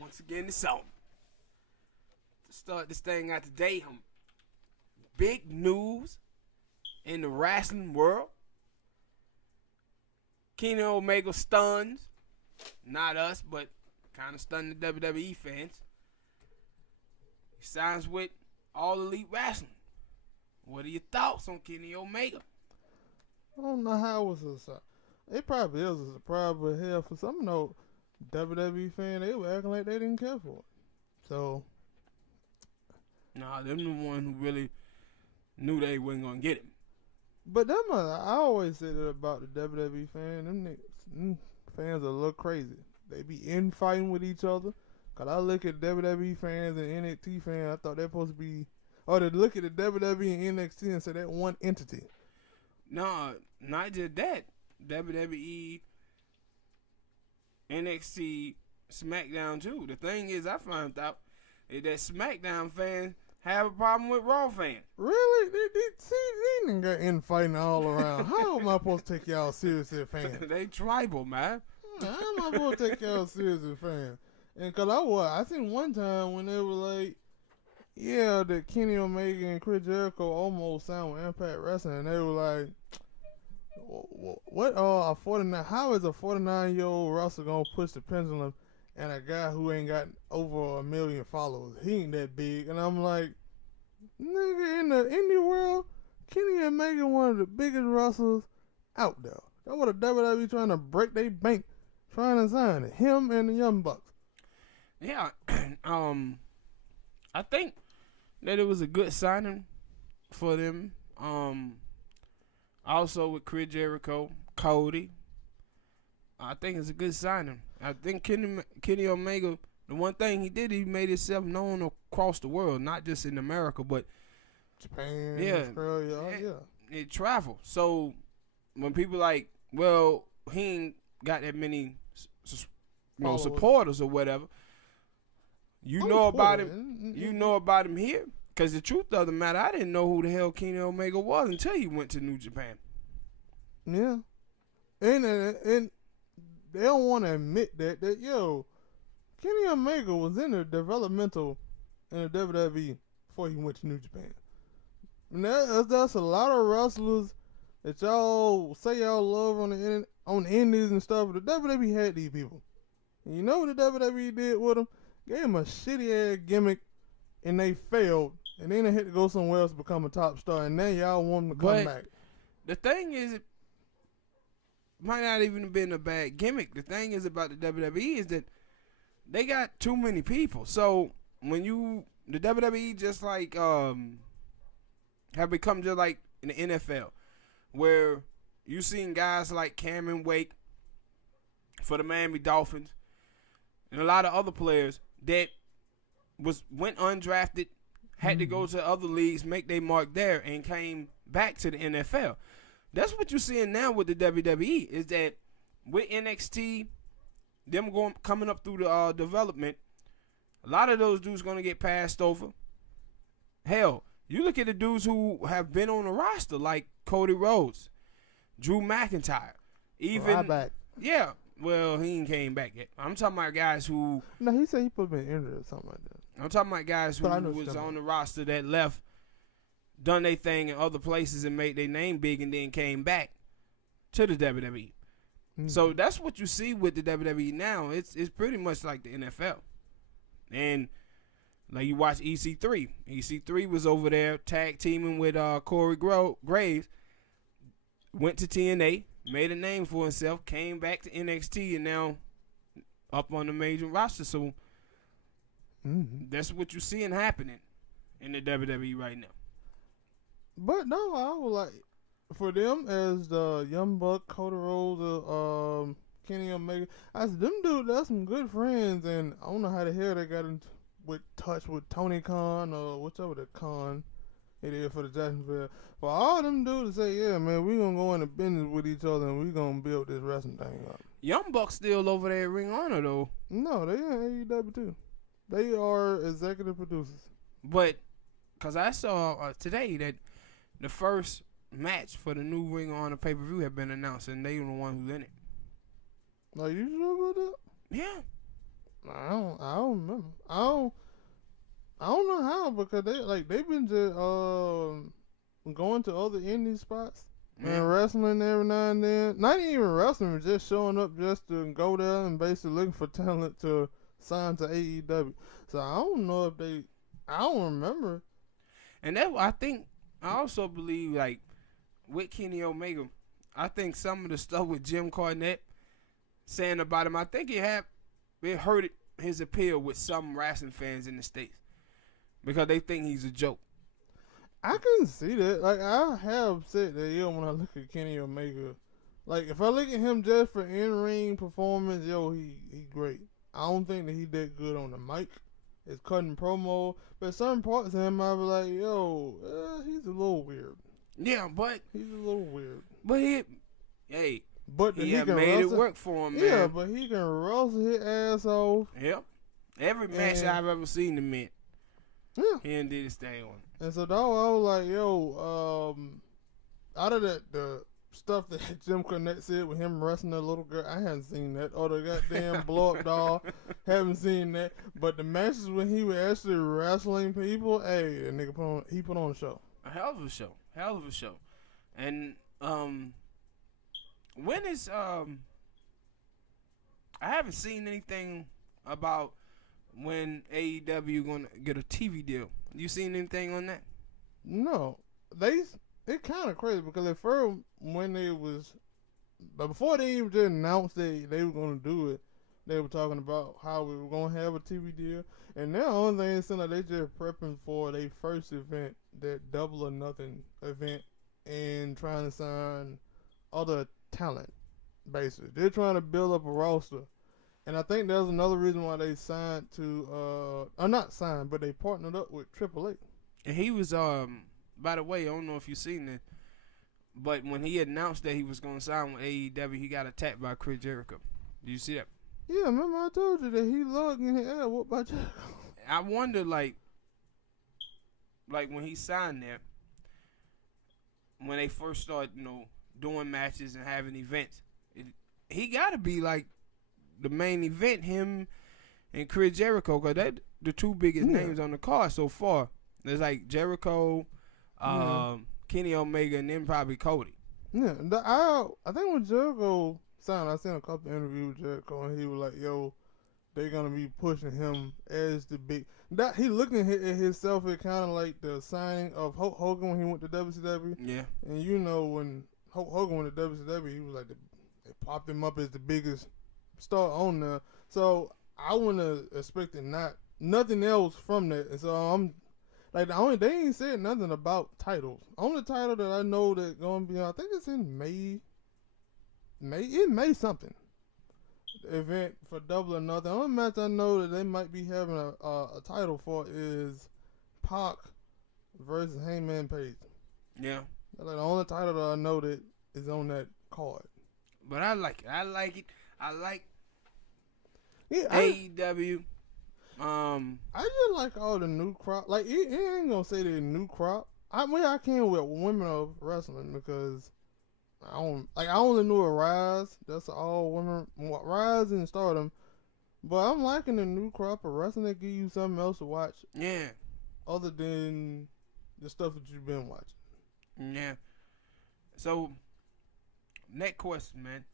once again this song. To start this thing out today, big news in the wrestling world. Kenny Omega stuns, not us, but kind of stunned the WWE fans. He signs with All Elite Wrestling. What are your thoughts on Kenny Omega? I don't know how it was a surprise. It probably is a surprise, but hell, for some no WWE fan, they were acting like they didn't care for it. So, Nah, them the one who really knew they wasn't gonna get him. but them, I always say that about the WWE fan. Them fans are a little crazy. They be infighting with each other. Cause I look at WWE fans and NXT fans, I thought they're supposed to be, or they look at the WWE and NXT and say that one entity. Nah, not just that. WWE, NXT, SmackDown too. The thing is, I found out is that SmackDown fans have a problem with Raw fans. Really? They got infighting all around. How am I supposed to take y'all serious as fans? They tribal, man. How am I supposed to take y'all serious as fans? And cause I seen one time when they were like, yeah, that Kenny Omega and Chris Jericho almost signed with Impact Wrestling, and they were like, what a 49? How is a 49-year-old wrestler gonna push the pendulum? And a guy who ain't got over 1 million followers, he ain't that big. And I'm like, nigga, in the indie world, Kenny Omega one of the biggest wrestlers out there. That's what a WWE trying to break their bank, trying to sign it. Him and the Young Bucks. Yeah, I think that it was a good signing for them. Also with Chris Jericho, Cody, I think it's a good signing. I think Kenny Omega, the one thing he did, he made himself known across the world, not just in America, but Japan, yeah, Australia, it traveled. So when people like, well, he ain't got that many, supporters or whatever. You know about him. You know about him here. Because the truth of the matter, I didn't know who the hell Kenny Omega was until he went to New Japan. Yeah. And they don't want to admit that Kenny Omega was in the developmental in the WWE before he went to New Japan. And that's a lot of wrestlers that y'all say y'all love on the indies and stuff. The WWE had these people. And you know what the WWE did with them? Gave them a shitty ass gimmick, and they failed. And then they had to go somewhere else to become a top star. And now y'all want them to come back. The thing is, it might not even have been a bad gimmick. The thing is about the WWE is that they got too many people. So when the WWE just like have become just like in the NFL, where you seen guys like Cameron Wake for the Miami Dolphins and a lot of other players that went undrafted, had to go to other leagues, make their mark there, and came back to the NFL. That's what you're seeing now with the WWE, is that with NXT, them coming up through the development, a lot of those dudes going to get passed over. Hell, you look at the dudes who have been on the roster, like Cody Rhodes, Drew McIntyre, even Ryback. Yeah, well, he ain't came back yet. I'm talking about guys who. No, he said he probably been injured or something like that. I'm talking about guys who was on the roster that left, done their thing in other places and made their name big, and then came back to the WWE. Mm-hmm. So that's what you see with the WWE now. It's pretty much like the NFL. And like you watch EC3. EC3 was over there tag teaming with Corey Graves. Went to TNA, made a name for himself, came back to NXT, and now up on the major roster. So that's what you're seeing happening in the WWE right now. But no, I would like for them as the Young Buck, Cody Rhodes, Kenny Omega. I said them dudes, that's some good friends, and I don't know how the hell they got in touch with Tony Khan or whichever the Khan it is for the Jacksonville. For all them dudes to say, yeah, man, we gonna go into business with each other and we gonna build this wrestling thing up. Young Buck's still over there at Ring of Honor though. No, they in AEW too. They are executive producers. But because I saw today that the first match for the new Ring of Honor pay-per-view had been announced, and they were the one who's in it. Are you sure about that? Yeah. I don't remember. I don't know how because they've been just going to other indie spots and wrestling every now and then. Not even wrestling, but just showing up just to go there and basically looking for talent to sign to AEW. So I don't know if they. I don't remember. And that I also believe like with Kenny Omega, I think some of the stuff with Jim Cornette saying about him, I think it hurt his appeal with some wrestling fans in the States because they think he's a joke. I can see that. Like I have said that, when I look at Kenny Omega, like if I look at him just for in-ring performance, he great. I don't think that he that good on the mic. It's cutting promo, but certain parts of him I be like, he's a little weird. Yeah, but he's a little weird. But he can made it work for him, man. Yeah, but he can wrestle his ass off. Yep. Every match I've ever seen him in. Yeah. He done did his thing on. And so dog, I was like, out of the stuff that Jim Cornette said with him wrestling the little girl, I hadn't seen that. Or the goddamn blow up doll, haven't seen that. But the matches when he was actually wrestling people, hey, that nigga put on a show. A hell of a show. And when is I haven't seen anything about when AEW gonna get a TV deal. You seen anything on that? No, it kind of crazy because at first when but before they even just announced they were gonna do it, they were talking about how we were gonna have a TV deal, and now the only thing it seems like they just prepping for their first event, that Double or Nothing event, and trying to sign other talent. Basically, they're trying to build up a roster. And I think there's another reason why they signed to, or not signed, but they partnered up with AAA. And he was, by the way, I don't know if you've seen it, but when he announced that he was going to sign with AEW, he got attacked by Chris Jericho. Did you see that? Yeah, remember I told you that he loved getting his ass whooped by Jericho. I wonder, like when he signed there, when they first started, doing matches and having events, he got to be like the main event, him and Chris Jericho, because they're the two biggest names on the card so far. There's like Jericho, Kenny Omega, and then probably Cody. Yeah, I think when Jericho signed, I seen a couple interviews with Jericho, and he was like, they're going to be pushing him as the big... He looking at himself as kind of like the signing of Hulk Hogan when he went to WCW. Yeah. And when Hulk Hogan went to WCW, he was like, they popped him up as the biggest star on there. So I wouldn't have expected nothing else from that. And so I'm like, they ain't said nothing about titles. Only title that I know that going to be on, I think it's in May something. The event for Double or Nothing. The only match I know that they might be having a title for is Pac versus Hangman Page. Yeah. That's like the only title that I know that is on that card. But I like it. I like AEW. I just like all the new crop. Like it ain't gonna say the new crop. I can't with women of wrestling because I only knew a Rise. That's all women. Rise and Stardom. But I'm liking the new crop of wrestling that give you something else to watch. Yeah. Other than the stuff that you've been watching. Yeah. So, next question, man.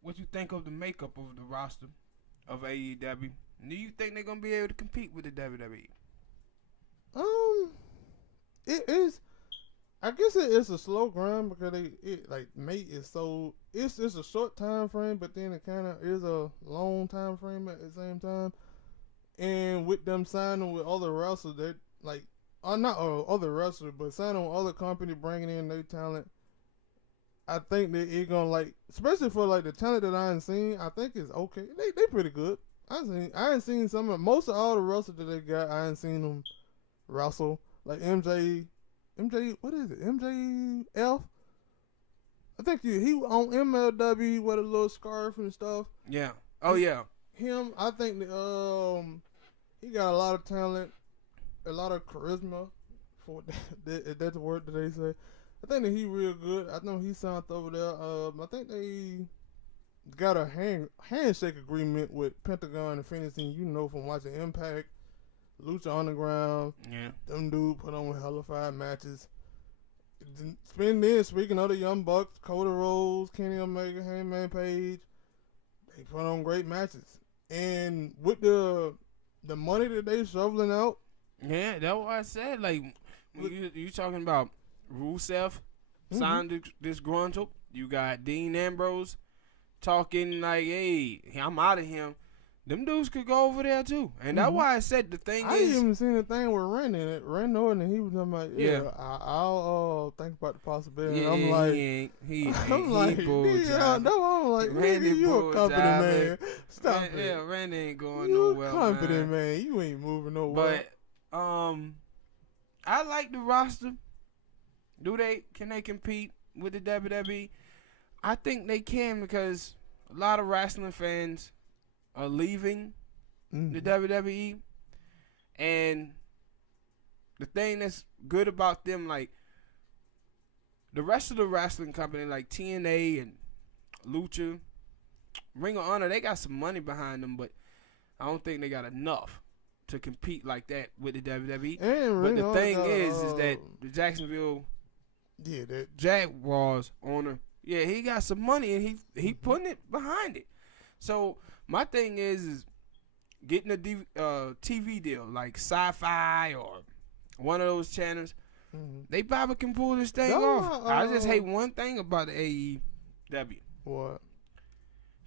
What you think of the makeup of the roster of AEW? Do you think they're gonna be able to compete with the WWE? It is. I guess it is a slow grind because May is so. It's a short time frame, but then it kind of is a long time frame at the same time. And with them signing with other wrestlers, they not other wrestlers, but signing with other company, bringing in their talent. I think that it gonna especially for the talent that I ain't seen. I think it's okay. They pretty good. I ain't seen most of all the wrestlers that they got. I ain't seen them wrestle like MJ. What is it? MJF. I think he on MLW with a little scarf and stuff. Yeah. Oh yeah. Him. I think that he got a lot of talent, a lot of charisma. For that's the word that they say. I think that he real good. I know he signed over there. I think got a handshake agreement with Pentagon and Phoenix, and you know from watching Impact, Lucha Underground, them dudes put on hella fire matches. Speaking of the Young Bucks, Cody Rhodes, Kenny Omega, Hangman Page, they put on great matches. And with the money that they shoveling out. Yeah, that's what I said. Like, you talking about Rusev signed disgruntled. You got Dean Ambrose talking like, hey, I'm out of him. Them dudes could go over there too. And that's why I said the thing I is. I even seen the thing with Randy in it. Randy Orton, and he was like, I'll think about the possibility. Yeah, I'm like, I'm like, Randy, you a company man. Stop it. Yeah, Randy ain't going you nowhere, company man. You ain't moving nowhere. But I like the roster. Can they compete with the WWE? I think they can because a lot of wrestling fans are leaving the WWE, and the thing that's good about them, like the rest of the wrestling company, like TNA and Lucha, Ring of Honor, they got some money behind them, but I don't think they got enough to compete like that with the WWE. But the thing is that the Jacksonville Jaguars owner, he got some money and he putting it behind it. So my thing is getting a TV deal like Sci-Fi or one of those channels. They probably can pull this thing off. I just hate one thing about the AEW. What?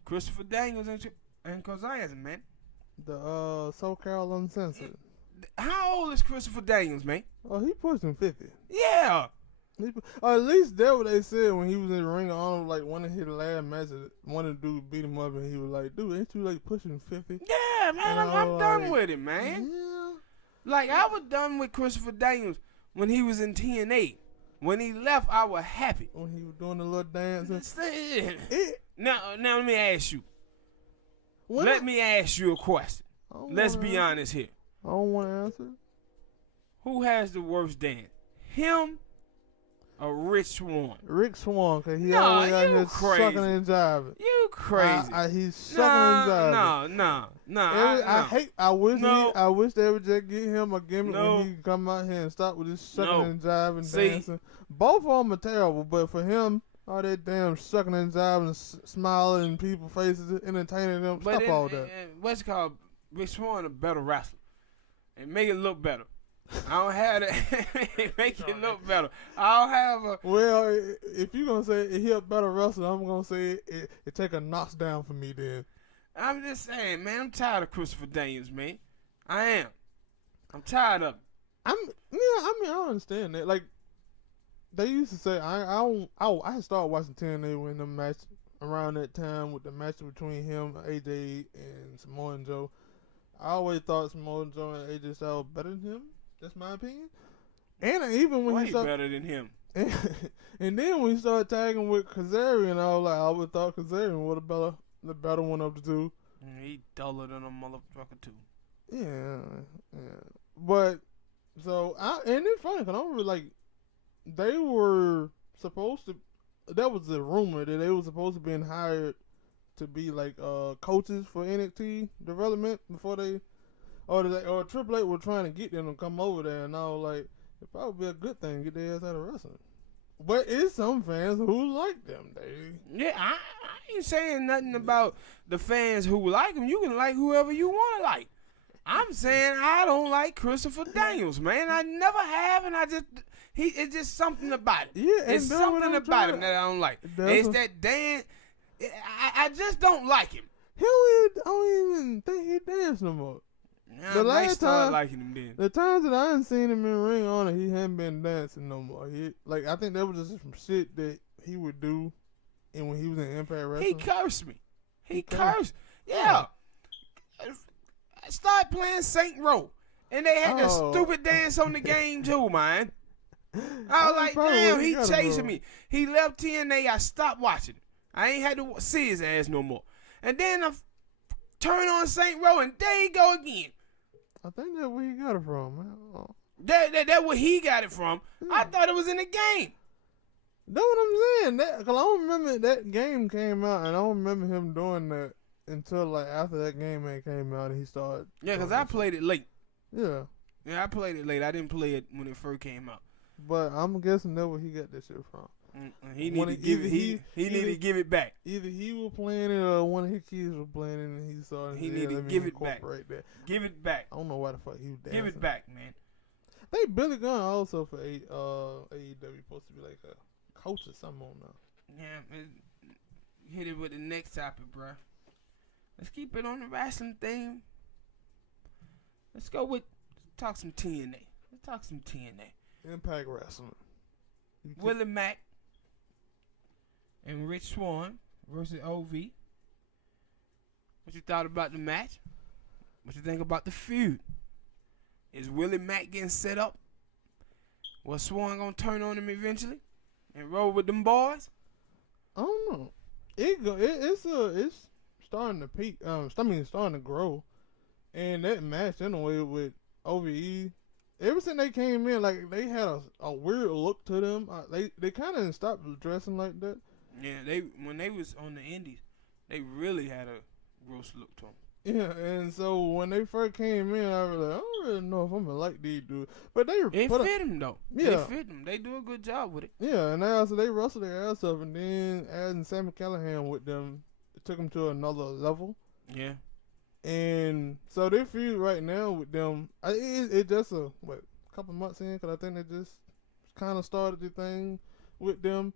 Christopher Daniels and Kozias, man. The SoCal Uncensored. How old is Christopher Daniels, man? Oh, he pushing 50. Yeah. At least that's what they said when he was in the Ring of Honor. Like one of his last matches, one of the dudes beat him up, and he was like, "Dude, ain't you like pushing 50?" Yeah, man, I'm done with it, man. Yeah. Like I was done with Christopher Daniels when he was in TNA. When he left, I was happy. When he was doing the little dance. Now let me ask you. Let me ask you a question. Let's be honest here. I don't want to answer. Who has the worst dance? Him or Rich Swann? Rick Swann, because he always out here sucking and jiving. You crazy. He's sucking and jiving. No. I wish they would just get him a gimmick when he come out here and stop with this sucking and jiving dancing. Both of them are terrible, but for him, all that damn sucking and jiving, smiling in people's faces, entertaining them, stop all that. What's it called? Rich Swann a better wrestler. And make it look better. I don't have that. Make it look better. I don't have a. Well, if you're going to say he a better wrestler, I'm going to say it take a notch down for me then. I'm just saying, man, I'm tired of Christopher Daniels, man. I am. I'm tired of him. I understand that. Like, they used to say, I started watching TNA when the match around that time with the match between him, AJ, and Samoa Joe. I always thought Samoa Joe and AJ Styles better than him. That's my opinion. And even when he better than him. And then when he started tagging with Kazarian, I always thought Kazarian was the better one of the two. He duller than a motherfucker too. Yeah. But so and it's funny because I'm really like, they were supposed to. That was a rumor that they were supposed to be hired to be like coaches for NXT development before they. Or Triple H were trying to get them to come over there, and I was like, it'd probably be a good thing to get their ass out of wrestling. But it's some fans who like them, Dave. Yeah, I ain't saying nothing about the fans who like them. You can like whoever you want to like. I'm saying I don't like Christopher Daniels, man. I never have, and it's just something about it. Yeah, it's something about him that I don't like. It's that Dan. I just don't like him. I don't even think he dance no more. The last time, liking him then. The times that I hadn't seen him in Ring of Honor, he hadn't been dancing no more. I think that was just some shit that he would do, and when he was in Impact Wrestling, he cursed me. He cursed. Yeah. Start playing Saint Row, and they had this stupid dance on the game too, man. I was like, damn, he chasing me. He left TNA. I stopped watching. I ain't had to see his ass no more. And then I turn on Saint Row, and there he go again. I think that's where he got it from, man. That's where he got it from. I thought it was in the game. That's what I'm saying. Cause I don't remember that game came out, and I don't remember him doing that until like after that game came out, and he started. Yeah, because I played it late. Yeah. Yeah, I played it late. I didn't play it when it first came out. But I'm guessing that's where he got that shit from. He need to give it. He need to give it back. Either he was playing it or one of his kids was playing it, and he saw it. He need to give it back. That. Give it back. I don't know why the fuck he was dancing. Give it back, man. They Billy Gunn also for AEW supposed to be like a coach or something on now. Yeah, man. Hit it with the next topic, bro. Let's keep it on the wrestling theme. Let's go with talk some TNA. Let's talk some TNA. Impact Wrestling. Willie Mack and Rich Swann versus OV. What you thought about the match? What you think about the feud? Is Willie Mack getting set up? Was Swann gonna turn on him eventually and roll with them boys? I don't know. It's starting to peak. Starting to grow. And that match anyway with OVE. Ever since they came in, like they had a weird look to them. They kind of stopped dressing like that. Yeah, when they was on the Indies, they really had a gross look to them. Yeah, and so when they first came in, I was like, I don't really know if I'm gonna like these dudes, but it fit them though. Yeah, they fit them. They do a good job with it. Yeah, and also they wrestled their ass off, and then adding Sami Callihan with them, it took them to another level. Yeah. And so they feud right now with them. It just a couple months in, because I think they just kind of started the thing with them.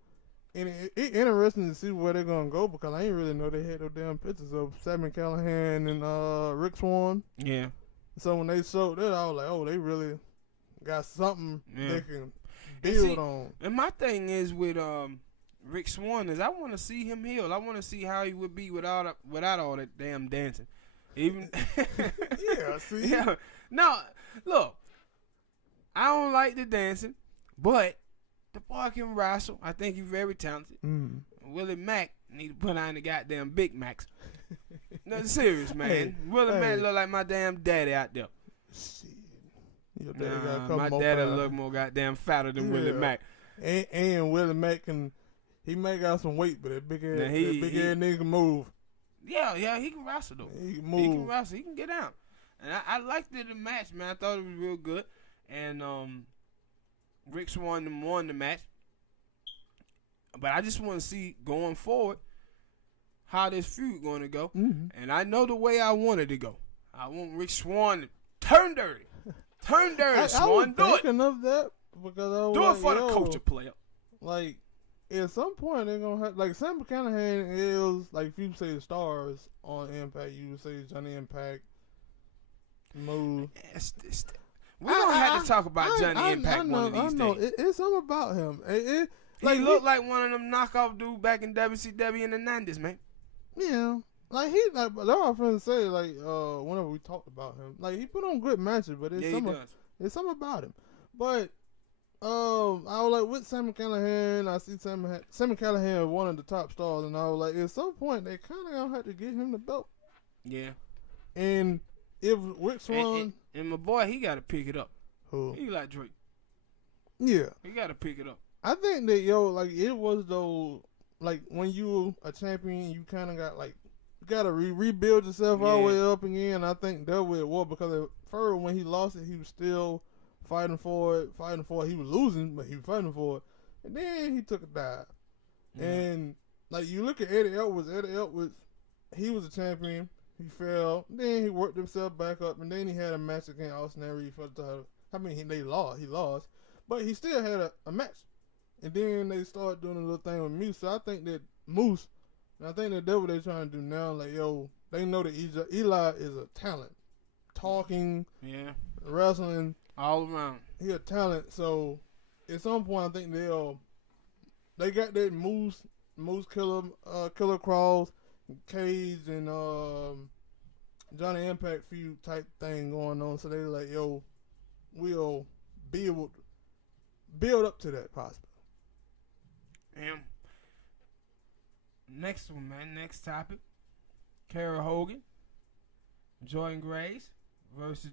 And it interesting to see where they're gonna go, because I ain't really know they had no damn pictures of Sami Callihan and Rick Swann. Yeah. So when they showed that, I was like, oh, they really got something they can build and on. And my thing is with Rick Swann is I want to see him heal. I want to see how he would be without all that damn dancing. Even yeah, see. Yeah. No, look, I don't like the dancing, but the boy can wrestle. I think he's very talented. Willie Mack need to put on the goddamn Big Macs. No, serious, man. Hey, Willie Mack look like my damn daddy out there. Shit. Your daddy got a couple my more daddy pounds. look more goddamn fatter than Willie Mack. And Willie Mack he may got some weight, but that big ass nigga can move. Yeah, he can wrestle though. He can move. He can wrestle. He can get down. And I liked the match, man. I thought it was real good. And Rick Swann won the match. But I just want to see going forward how this feud going to go. Mm-hmm. And I know the way I want it to go. I want Rick Swann to turn dirty. Turn dirty, Swann. Do it. Of that because I was do like, it for the culture player. Like, at some point they're going to have, like, Sami Callihan is, like, if you say the stars on Impact, you would say Johnny Impact, Moose. We don't have to talk about Johnny Impact one of these days. It's something about him. He looked like one of them knockoff dudes back in WCW in the 90s, man. Yeah. Like, that's what I was going to say, like, whenever we talked about him. Like, he put on good matches, but it's something about him. But, I was like, with Sami Callihan, I see Sami Callihan one of the top stars, and I was like, at some point, they kind of going to have to get him the belt. Yeah. And if Rick Swann... And my boy, he got to pick it up. Who? He like Drake. Yeah. He got to pick it up. I think that, like, it was, though, like, when you a champion, you kind of got, like, you got to rebuild yourself all the way up again. I think that way it was, because at first, when he lost it, he was still fighting for it. He was losing, but he was fighting for it. And then he took a dive. And, like, you look at Eddie Edwards, he was a champion. He fell. Then he worked himself back up, and then he had a match against Austin Aries for the title. I mean, they lost. He lost. But he still had a match. And then they started doing a little thing with Moose. So I think that Moose, and I think that that's what they're trying to do now. Like, they know that Eli is a talent. Talking, wrestling. All around. He a talent. So at some point, I think they got that Moose Killer Cross, Cage, and Johnny Impact feud type thing going on. So they like, we'll build up to that possibly. Next one, man. Next topic. Kara Hogan, Jordan Grace versus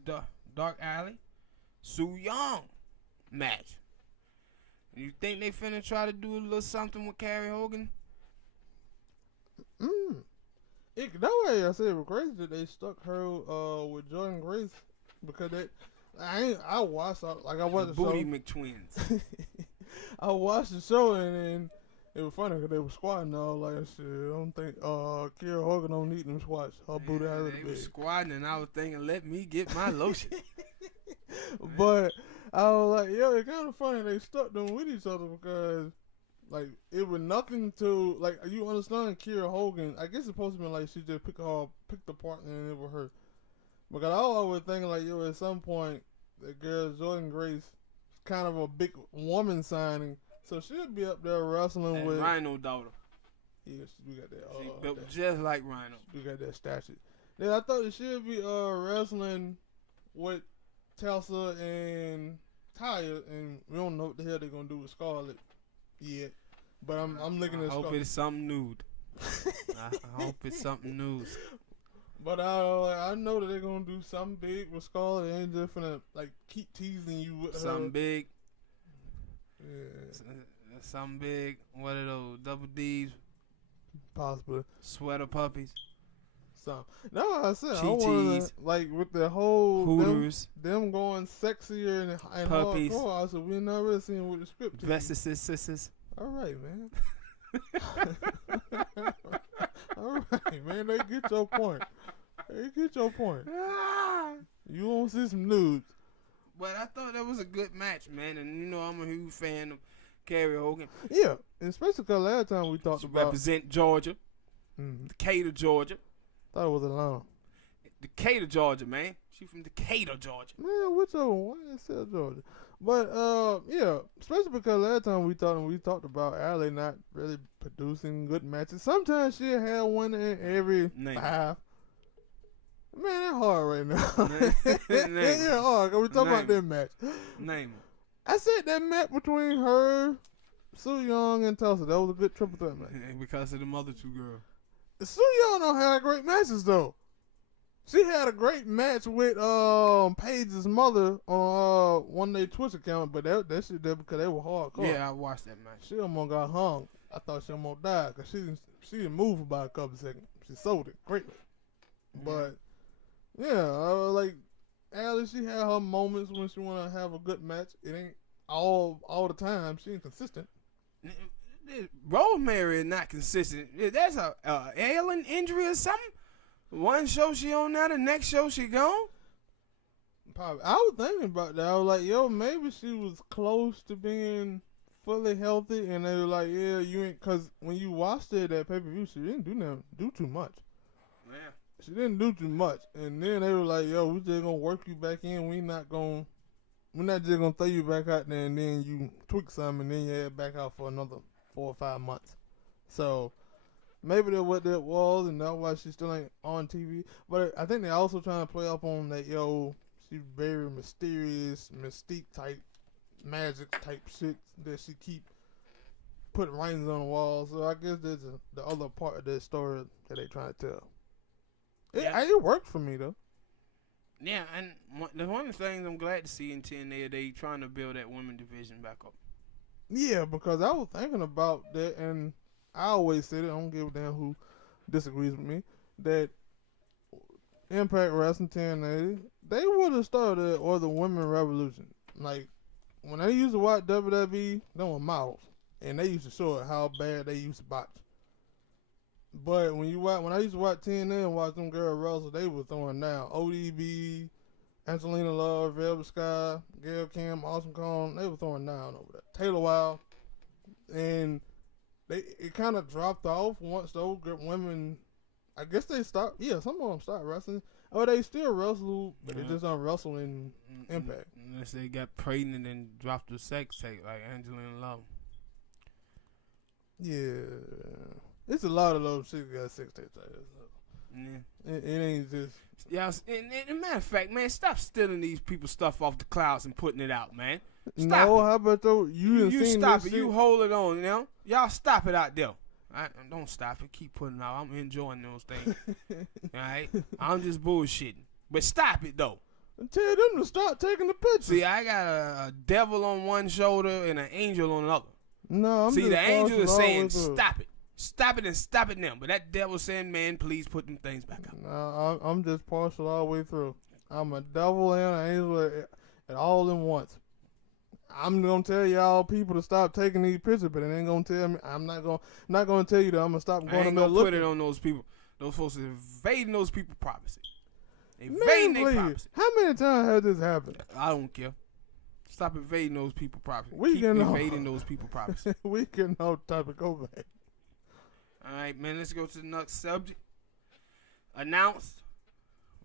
Dark Alley, Su Young match. You think they finna try to do a little something with Carrie Hogan? That way I said it was crazy that they stuck her with Jordan Grace because I watched the Booty show. McTwins. I watched the show and then it was funny because they were squatting all like shit. I don't think Carrie Hogan don't need them squats. Her booty already They big. was squatting and I was thinking, let me get my lotion. But I was like, yo, it's kind of funny they stuck them with each other because, like, it was nothing to, like, you understand Kira Hogan, I guess it's supposed to be like she just picked the partner and it was her. Because I always thinking, like, yo, at some point, the girl Jordan Grace is kind of a big woman signing, so she'll be up there wrestling and with Rhino daughter. Yeah, we got that. She built just like Rhino. We got that statue. Then I thought that she'll be wrestling with Tessa and Taya, and we don't know what the hell they're gonna do with Scarlett yet. But I'm looking at. I hope it's something nude. I hope it's something new. But I know that they're gonna do something big with Scarlett. They ain't just finna like keep teasing you with something her. big. Yeah. Something big. What are those? Double D's? Possibly. Sweater puppies. So no, I said I Chi-Chis. want to like with the whole Hooters. them going sexier and Puppies. hardcore. So we're not really seeing what the script is. Vestices, sisters. All right, man. All right, man. They get your point. You won't see some nudes. But I thought that was a good match, man. And you know I'm a huge fan of Carrie Hogan. Yeah, especially because last time we talked about represent Georgia, Decatur, Georgia. Thought it was Atlanta. Decatur, Georgia, man. She from Decatur, Georgia. Man, whichever one. Why is it Georgia? But yeah, especially because last time we talked about Allie not really producing good matches. Sometimes she'll have one in every 5. Man, that's hard right now. Yeah, hard. Cause we talking about that match. Name it. I said that match between her, Su Yung, and Tulsa. That was a good triple threat match. Because of the other two girls. Su Yung don't have great matches though. She had a great match with Paige's mother on one of their Twitch account, but that shit there because they were hardcore. Yeah, I watched that match. She almost got hung. I thought she almost died because she didn't move for about a couple seconds. She sold it greatly. But yeah, like Allie, she had her moments when she want to have a good match. It ain't all the time. She ain't consistent. Rosemary is not consistent. That's a ailing injury or something. One show she on now, the next show she gone. Probably. I was thinking about that. I was like, yo, maybe she was close to being fully healthy, and they were like, yeah, you ain't, because when you watched it at pay-per-view, she didn't do too much. Yeah. She didn't do too much, and then they were like, yo, we just gonna work you back in. We're not just gonna throw you back out there, and then you tweak some, and then you head back out for another 4 or 5 months. So maybe that's what that was, and that's why she still ain't on TV. But I think they're also trying to play up on that, yo, she's very mysterious, mystique type, magic type shit that she keep putting writings on the wall. So I guess that's the other part of that story that they trying to tell. It worked for me, though. Yeah, and one of the things I'm glad to see in TNA, they trying to build that women division back up. Yeah, because I was thinking about that, and I always said it, I don't give a damn who disagrees with me, that Impact Wrestling TNA, they would have started or the women revolution. Like, when I used to watch WWE, they were models, and they used to show it how bad they used to botch. But when I used to watch TNA and watch them girls wrestle, they were throwing down. ODB, Angelina Love, Velvet Sky, Gail Kim, Awesome Kong, they were throwing down over there. Taylor Wilde, and it kind of dropped off once those women, I guess they stopped. Yeah, some of them stopped wrestling. Or they still wrestle, but they just don't wrestle in Impact. Unless they got pregnant and dropped the sex tape like Angelina Love. Yeah. It's a lot of those chicks got sex tapes out there. Yeah. It ain't just. Yeah, and matter of fact, man, stop stealing these people's stuff off the clouds and putting it out, man. Stop no, it. how about though? You stop it. Shit? You hold it on, you know? Y'all stop it out there. Don't stop it. Keep putting it out. I'm enjoying those things. All right? I'm just bullshitting. But stop it, though. And tell them to stop taking the pictures. See, I got a devil on one shoulder and an angel on the other. No, I'm See, just the angel is saying, through. stop it. Stop it and stop it now. But that devil saying, man, please put them things back up. No, I'm just partial all the way through. I'm a devil and an angel at all in once. I'm gonna tell y'all people to stop taking these pictures, but it ain't gonna tell me. I'm not gonna tell you that I'm gonna stop going. I ain't gonna put it on those people. Those folks is invading those people's privacy. Invading their privacy. How many times has this happened? I don't care. Stop invading those people's privacy. We Keep invading those people's privacy. We can no topic go back. All right, man. Let's go to the next subject. Announced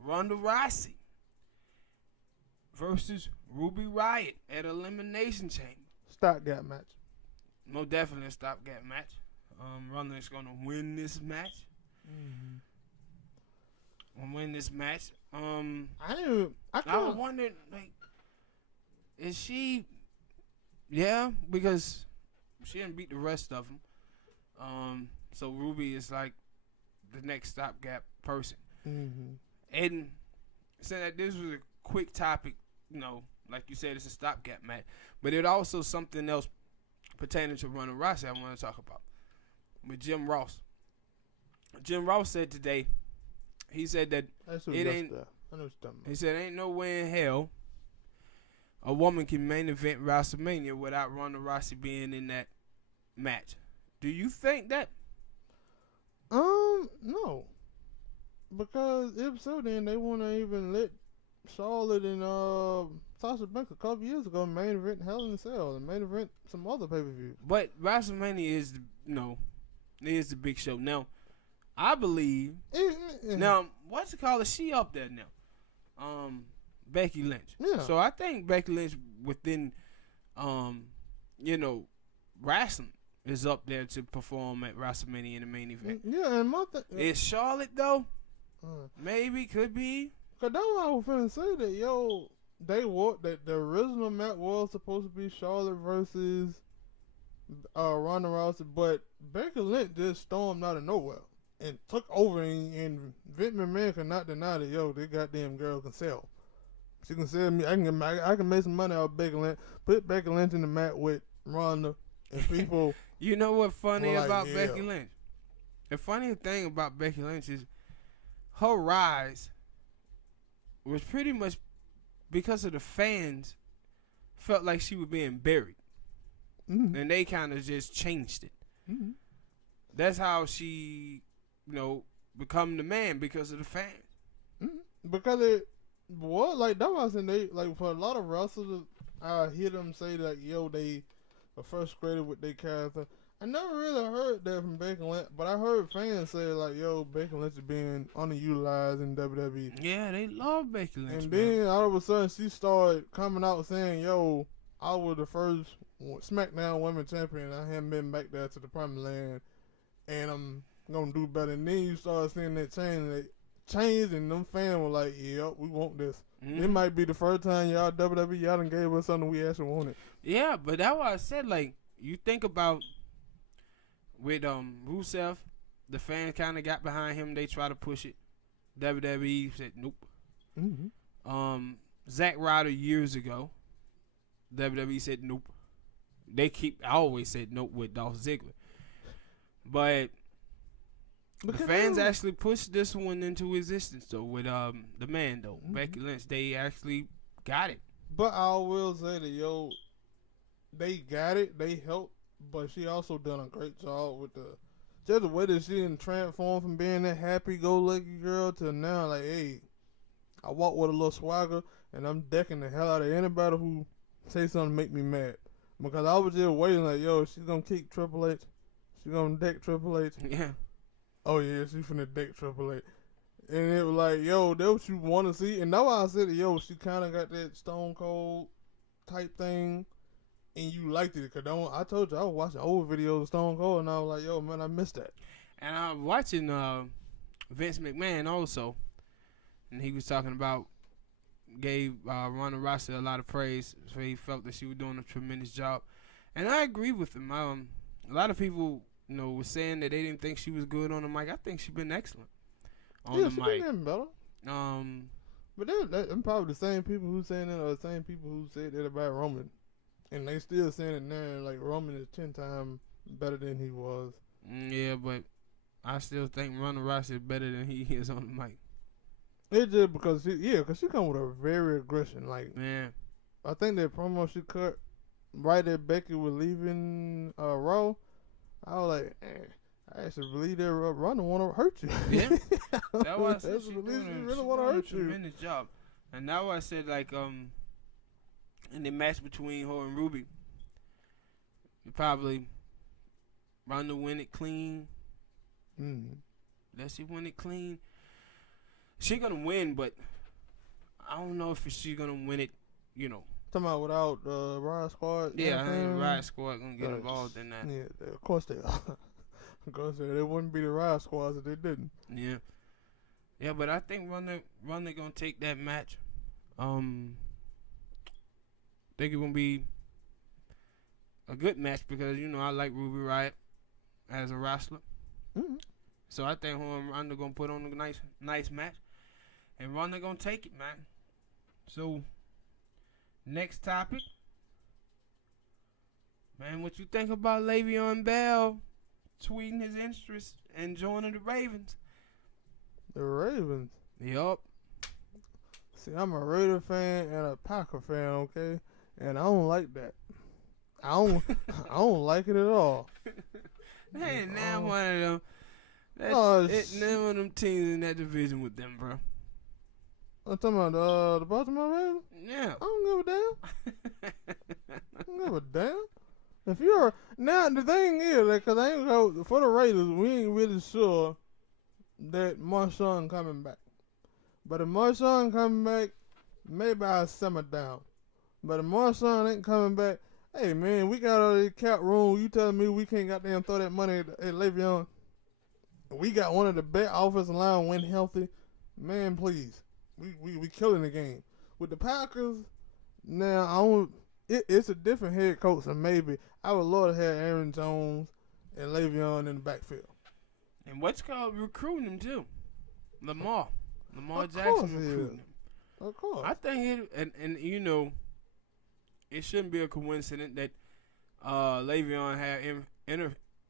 Ronda Rousey versus Ruby Riott at Elimination Chamber. Stopgap match. Most definitely a stopgap match. Ronda is gonna win this match. Win this match. I wondered, like, is she? Yeah, because she didn't beat the rest of them. So Ruby is like the next stopgap person. And saying that this was a quick topic, you know, like you said, it's a stopgap match, but it also something else pertaining to Ronda Rousey I want to talk about with Jim Ross. Jim Ross said today, he said that it ain't. He said ain't no way in hell a woman can main event WrestleMania without Ronda Rousey being in that match. Do you think that? No, because if so, then they want to even let Charlotte and Sasha Banks a couple years ago main event Hell in a Cell and main event some other pay-per-view. But WrestleMania is is the big show. Now, I believe now what's it called? Is she up there now? Becky Lynch. Yeah. So I think Becky Lynch within wrestling is up there to perform at WrestleMania in the main event. Yeah, and is Charlotte though? Maybe, could be. Cause that's what I was finna say that the original match was supposed to be Charlotte versus Ronda Rousey, but Becky Lynch just stormed out of nowhere and took over, and Vince McMahon could not deny that this goddamn girl can sell. She can sell me. I can make some money off Becky Lynch. Put Becky Lynch in the match with Ronda, and people. You know what's funny about yeah. Becky Lynch? The funny thing about Becky Lynch is her rise was pretty much because of the fans felt like she was being buried. And they kind of just changed it. That's how she, become the man, because of the fans. Because it was like that was they like for a lot of wrestlers. I hear them say that they are frustrated with their character. I never really heard that from Becky Lynch, but I heard fans say like, Becky Lynch is being underutilized in WWE. Yeah, they love Becky Lynch. And then all of a sudden she started coming out saying, I was the first SmackDown Women's Champion. I haven't been back there to the Promised Land, and I'm gonna do better. And then you start seeing that change, and them fans were like, "Yep, we want this." It might be the first time y'all WWE y'all done gave us something we actually wanted. Yeah, but that's why I said, like, you think about with Rusev, the fans kind of got behind him. They try to push it. WWE said nope. Zack Ryder years ago, WWE said nope. I always said nope with Dolph Ziggler. But the fans actually pushed this one into existence, though, with the man, though. Becky Lynch, they actually got it. But I will say that, they got it, they helped, but she also done a great job with just the way that she didn't transform from being that happy-go-lucky girl to now, like, hey, I walk with a little swagger, and I'm decking the hell out of anybody who say something to make me mad. Because I was just waiting like, she's going to kick Triple H. She's going to deck Triple H. Yeah. Oh, yeah, she's finna deck Triple H. And it was like, that's what you want to see. And that's why I said, she kind of got that Stone Cold type thing. And you liked it. Because I told you, I was watching old videos of Stone Cold. And I was like, man, I missed that. And I'm watching Vince McMahon also. And he was talking about, gave Ronda Rousey a lot of praise, so he felt that she was doing a tremendous job, and I agree with him. A lot of people, were saying that they didn't think she was good on the mic. I think she's been excellent on the mic. Been better. But them probably the same people who saying that are the same people who said that about Roman. And they still saying it now, like Roman is 10 times better than he was. Yeah, but I still think Ronda Rousey is better than he is on the mic. It's just because she come with a very aggression. Like, Man, I think that promo she cut right as Becky was leaving Raw, I was like, I actually believe that Ronda want to hurt you. Yeah, that's why I said she really want to hurt you. Tremendous job, and that's why I said like in the match between her and Ruby, probably Ronda win it clean. Let's see, win it clean. She gonna win, but I don't know if she's gonna win it. You know. Talking about without Riot Squad. Yeah, I think Riot Squad gonna get involved in that. Yeah, of course they are. Of course they wouldn't be the Riot Squads if they didn't. Yeah, but I think Ronda gonna take that match. Think it's gonna be a good match because I like Ruby Riott as a wrestler. So I think her and Ronda gonna put on a nice match, and Ronda gonna take it, man. So next topic, man. What you think about Le'Veon Bell tweeting his interest in joining the Ravens? The Ravens. Yup. See, I'm a Raider fan and a Packer fan, okay, and I don't like that. I don't like it at all. Hey, now one of them. None of them teams in that division with them, bro. I'm talking about the Baltimore Ravens? Yeah. I don't give a damn. I don't give a damn. If you're now, the thing is, like, cause I ain't go for the Raiders, we ain't really sure that Marshawn coming back. But if Marshawn coming back, maybe I'll simmer down. But if Marshawn ain't coming back, hey man, we got all this cap room. You telling me we can't goddamn throw that money at Le'Veon? We got one of the best offensive line when healthy. Man, please. We killing the game. With the Packers, now it's a different head coach, and maybe I would love to have Aaron Jones and Le'Veon in the backfield. And what's called recruiting him too? Lamar Of Jackson course recruiting him. Of course. I think it shouldn't be a coincidence that Le'Veon had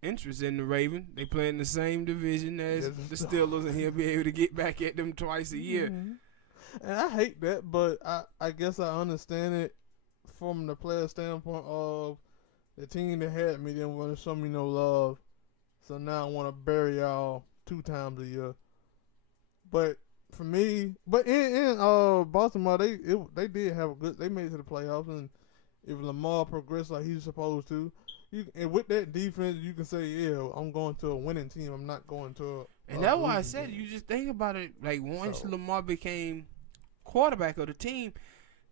interest in the Ravens. They play in the same division as the Steelers, and he'll be able to get back at them twice a year. And I hate that, but I guess I understand it from the player standpoint of the team that had me didn't want to show me no love, so now I want to bury y'all 2 times a year. But for me, in Baltimore, they did have a good. They made it to the playoffs, and if Lamar progressed like he's supposed to, and with that defense, you can say, yeah, I'm going to a winning team. I'm not going to and that's why I said, you just think about it. Like, once Lamar became quarterback of the team,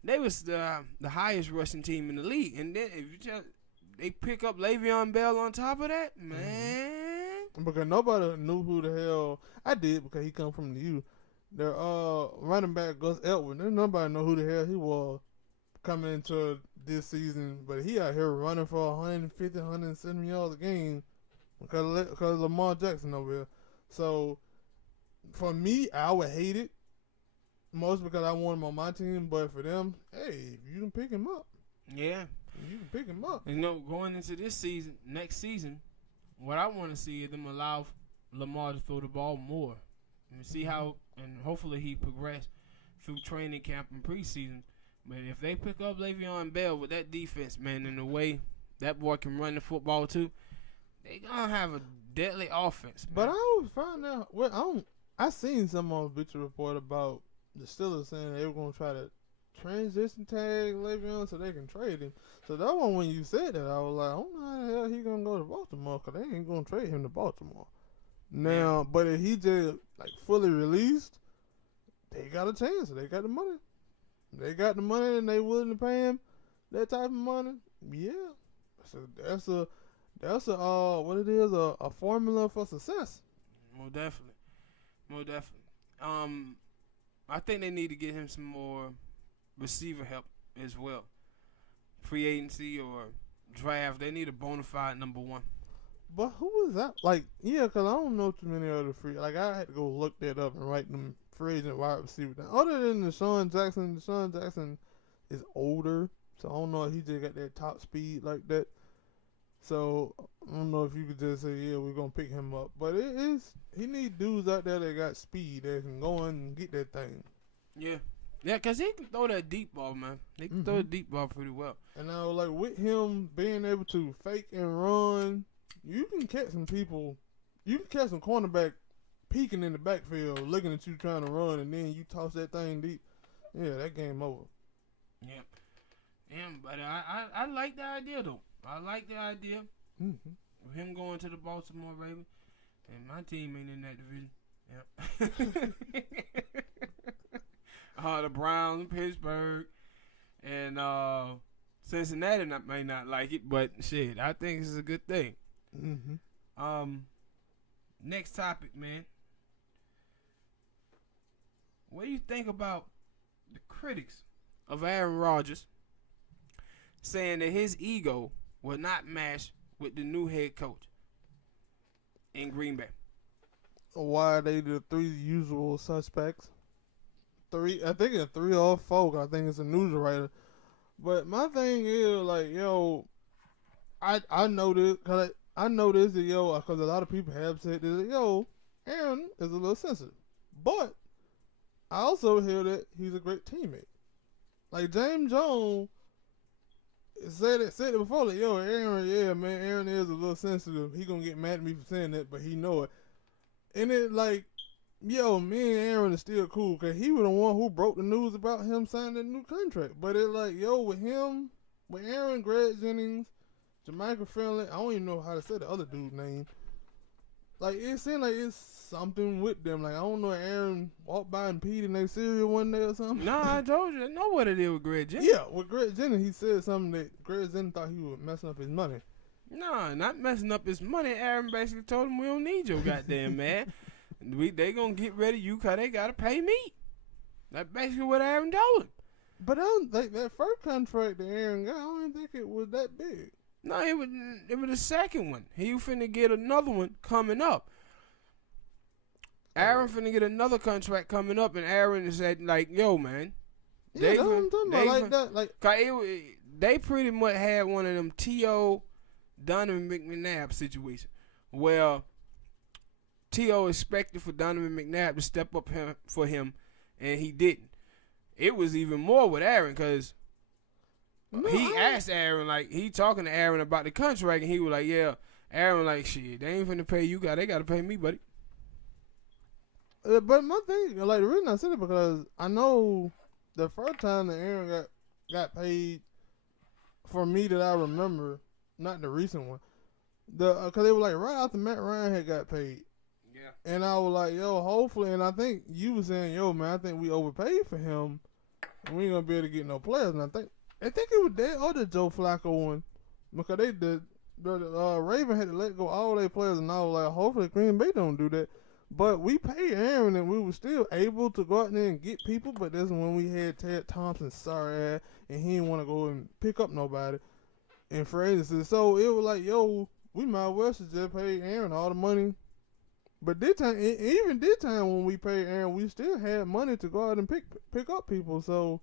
they was the highest rushing team in the league. And then if they pick up Le'Veon Bell on top of that, man. Because nobody knew who the hell I did because he come from the U. Their running back Gus Edwards. There's nobody know who the hell he was coming into this season, but he out here running for 150, 170 yards a game because Lamar Jackson over here. So for me, I would hate it most because I want him on my team. But for them, hey, you can pick him up. Yeah, you can pick him up. Going into next season, what I want to see is them allow Lamar to throw the ball more and see how, and hopefully he progress through training camp and preseason. But if they pick up Le'Veon Bell with that defense, man, and the way that boy can run the football too, they gonna have a deadly offense, man. But I was finding out. I seen some on Victor report about the Steelers saying they were gonna try to transition tag Le'Veon so they can trade him. So that one, when you said that, I was like, I don't know how the hell he gonna go to Baltimore because they ain't gonna trade him to Baltimore. Now, but if he just like fully released, they got a chance. They got the money. They got the money and they willing to pay him that type of money. Yeah, so that's a what it is, a formula for success. Most definitely. I think they need to get him some more receiver help as well. Free agency or draft. They need a bona fide number one. But who was that? Like, yeah, because I don't know too many other free. Like, I had to go look that up and write them free agent wide receiver. Now, other than Deshaun Jackson is older, so I don't know if he just got that top speed like that. So I don't know if you could just say, yeah, we're gonna pick him up. But he need dudes out there that got speed that can go in and get that thing. Yeah. Yeah, because he can throw that deep ball, man. He can throw the deep ball pretty well. And now, like, with him being able to fake and run, you can catch some people. You can catch some cornerback peeking in the backfield, looking at you trying to run, and then you toss that thing deep. Yeah, that game over. Yeah. Yeah, but I like the idea, though. I like the idea of him going to the Baltimore Ravens. And my team ain't in that division. Yep. The Browns, Pittsburgh, and Cincinnati may not like it, but shit, I think this is a good thing. Next topic, man. What do you think about the critics of Aaron Rodgers saying that his ego will not match with the new head coach in Green Bay? Why are they the three usual suspects? I think it's 3 or 4. I think it's a news writer. But my thing is, like, yo, I know this, cause I know this, yo, because a lot of people have said this, yo, Aaron is a little sensitive. But I also hear that he's a great teammate. Like, James Jones said it before, like, yo, Aaron, yeah, man, Aaron is a little sensitive. He gonna get mad at me for saying that, but he know it. And it, like, yo, me and Aaron is still cool, because he was the one who broke the news about him signing a new contract. But it, like, yo, with him, with Aaron, Greg Jennings, Jermichael Finley, I don't even know how to say the other dude's name. Like, it seemed like it's something with them. Like, I don't know if Aaron walked by and peed in their cereal one day or something. Nah, I told you. I know what it is with Greg Jennings. Yeah, with Greg Jennings, he said something that Greg Jennings thought he was messing up his money. Nah, not messing up his money. Aaron basically told him, we don't need your goddamn man. They gonna get rid of you because they gotta pay me. That's basically what Aaron told him. But I don't think that first contract that Aaron got, I don't think it was that big. No, it was the second one. He finna get another one coming up. Aaron finna get another contract coming up, and Aaron said, like, yo, man. Yeah, that's what I'm talking about. Like that. Like, cause they pretty much had one of them T.O. Donovan McNabb situation where T.O. expected for Donovan McNabb to step up for him, and he didn't. It was even more with Aaron, because he asked Aaron, like, he talking to Aaron about the contract, and he was like, yeah. Aaron like, shit, they ain't finna pay you, they gotta pay me, buddy. But my thing, like, the reason I said it because I know the first time that Aaron got paid, for me that I remember, not the recent one, because they were like right after Matt Ryan had got paid. Yeah. And I was like, yo, hopefully, and I think you were saying, yo, man, I think we overpaid for him. And we ain't gonna be able to get no players. And I think it was that or the Joe Flacco one, because the Raven had to let go all their players, and I was like, hopefully Green Bay don't do that. But we paid Aaron, and we were still able to go out there and get people. But that's when we had Ted Thompson, sorry ass, and he didn't want to go and pick up nobody in free agency. So it was like, yo, we might as well just pay Aaron all the money. But this time, even this time when we paid Aaron, we still had money to go out and pick up people. So,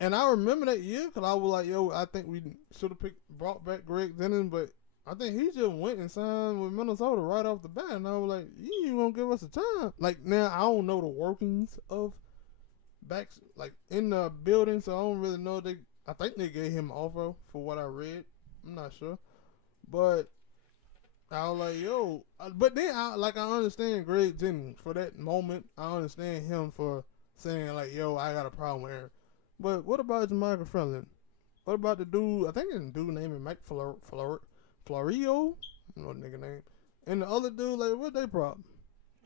and I remember that year because I was like, yo, I think we should have brought back Greg Jennings, but I think he just went and signed with Minnesota right off the bat. And I was like, you ain't gonna give us a time. Like, now I don't know the workings of backs, like, in the building, so I don't really know. I think they gave him an offer for what I read. I'm not sure. But I was like, yo. But then, I understand Greg Jennings for that moment. I understand him for saying, like, yo, I got a problem with Aaron. But what about Jermichael Finley? What about the dude, I think it's a dude named Mike Florio? I don't know the nigga name. And the other dude, like, what they problem?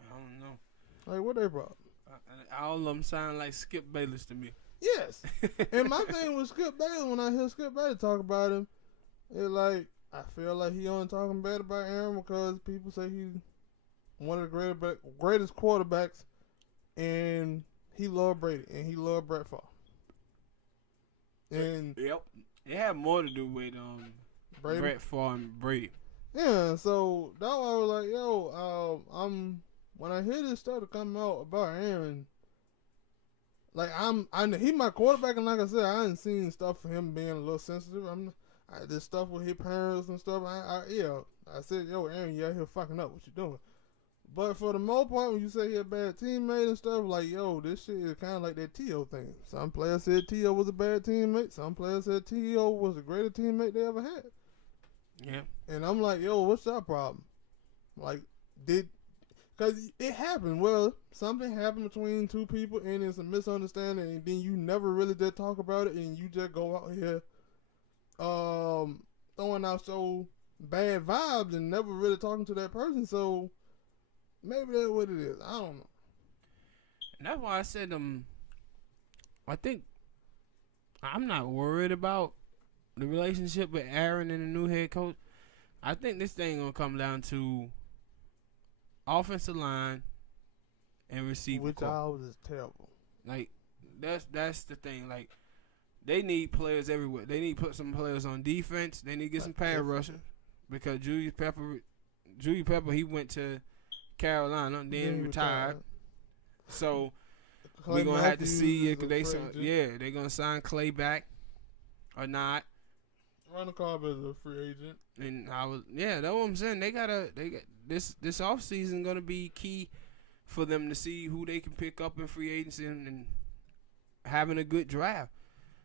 I don't know. Like, what they problem? All of them sound like Skip Bayless to me. Yes. And my thing with Skip Bayless, when I hear Skip Bayless talk about him, it's like, I feel like he only talking bad about Aaron because people say he's one of the greatest quarterbacks, and he loved Brady, and he loved Brett Favre. And yep, it had more to do with Brett Favre and Brady. Yeah, so that why I was like, yo, I'm when I hear this stuff come out about Aaron, like he my quarterback, and like I said, I ain't seen stuff for him being a little sensitive. This stuff with his parents and stuff. I said, yo, Aaron, you out here fucking up. What you doing? But for the most part, when you say he a bad teammate and stuff, like, yo, this shit is kind of like that T.O. thing. Some players said T.O. was a bad teammate. Some players said T.O. was the greatest teammate they ever had. Yeah. And I'm like, yo, what's our problem? Like, because it happened. Well, something happened between two people, and it's a misunderstanding, and then you never really did talk about it, and you just go out here throwing out so bad vibes and never really talking to that person. So maybe that's what it is. I don't know. And that's why I said I think I'm not worried about the relationship with Aaron and the new head coach. I think this thing gonna come down to offensive line and receiver, which always is terrible. Like that's the thing. Like they need players everywhere. They need to put some players on defense. They need to get some pass rushers because Julius Pepper, he went to Carolina, then retired. So we're gonna have to see if they're gonna sign Clay back or not. Ronald Carver is a free agent. And that's what I'm saying. They got this offseason gonna be key for them to see who they can pick up in free agency and having a good draft.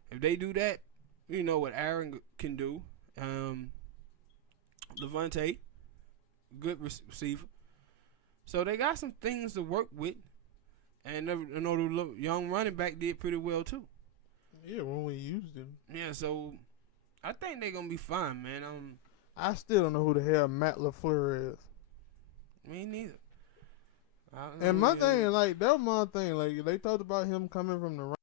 If they do that, you know what Aaron can do. Levante, good receiver. So they got some things to work with. And I know the young running back did pretty well too. Yeah, when we used him. Yeah, so I think they're gonna be fine, man. I still don't know who the hell Matt LaFleur is. Me neither. And my thing, like, that was my thing. Like, they talked about him coming from the Rams,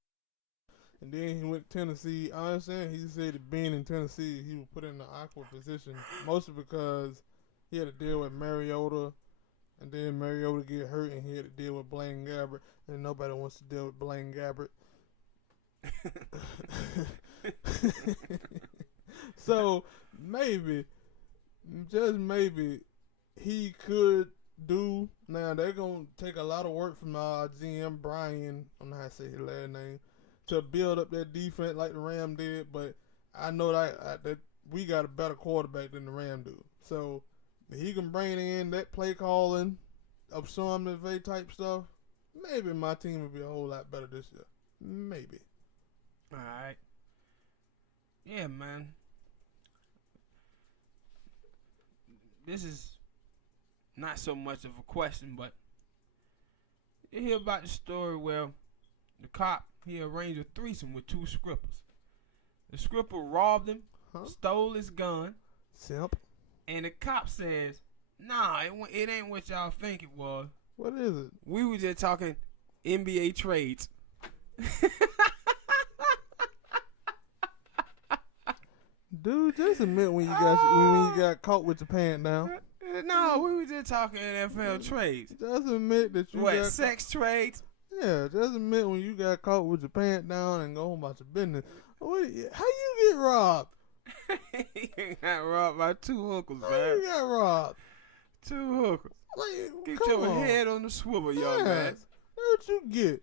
and then he went to Tennessee. I understand he said that being in Tennessee, he was put in an awkward position, mostly because he had to deal with Mariota, and then Mariota get hurt, and he had to deal with Blaine Gabbert, and nobody wants to deal with Blaine Gabbert. So maybe, just maybe, he could do. Now they're gonna take a lot of work from our GM Brian. I don't know how to say his last name, to build up that defense like the Ram did. But I know that we got a better quarterback than the Ram do. So if he can bring in that play calling, of Sean McVay type stuff, maybe my team will be a whole lot better this year. Maybe. All right. Yeah, man. This is not so much of a question, but you hear about the story where the cop, he arranged a threesome with two strippers. The stripper robbed him, stole his gun, Simp. And the cop says, nah, it ain't what y'all think it was. What is it? We were just talking NBA trades. Dude, just admit when you got caught with your pants down. No, we were just talking NFL trades. Just admit that you got sex trades? Yeah, just admit when you got caught with your pants down and go about your business. How you get robbed? You got robbed by two hookers, man. How you got robbed? Two hookers. Like, get your head on the swivel, young man. That's what you get.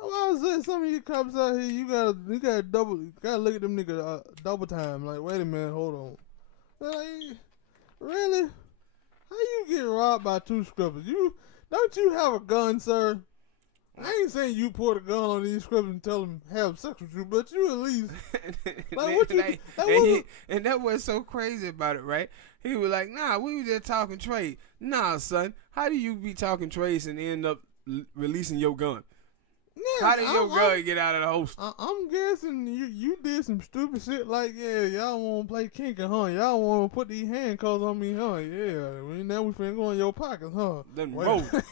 I was saying, some of you cops out here, you gotta look at them niggas double time. Like, wait a minute, hold on. Like, really? How you get robbed by two strippers? Don't you have a gun, sir? I ain't saying you put a gun on these strippers and tell them have sex with you, but you at least like what you. And that was so crazy about it, right? He was like, "Nah, we were just talking trade." Nah, son, how do you be talking trades and end up releasing your gun? Yeah, how did your gun get out of the holster? I'm guessing you did some stupid shit like, yeah, y'all want to play kinky, huh? Y'all want to put these handcuffs on me, huh? Yeah, now we finna go in your pockets, huh? Then roll. Now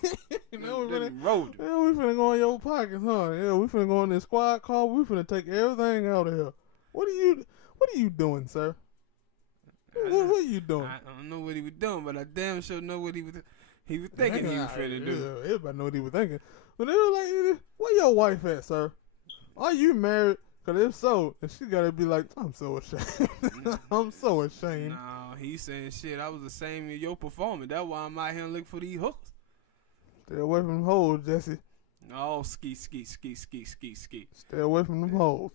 we finna go in your pockets, huh? Yeah, we finna go in this squad car. We finna take everything out of here. What are you doing, sir? What are you doing? I don't know what he was doing, but I damn sure know what he was thinking he was finna do. Everybody know what he was thinking. But they were like, where your wife at, sir? Are you married? Because if so, then she got to be like, I'm so ashamed. I'm so ashamed. No, he's saying, shit, I was the same in your performance. That's why I'm out here looking for these hookers. Stay away from them hoes, Jesse. Oh, ski. Stay away from them hoes.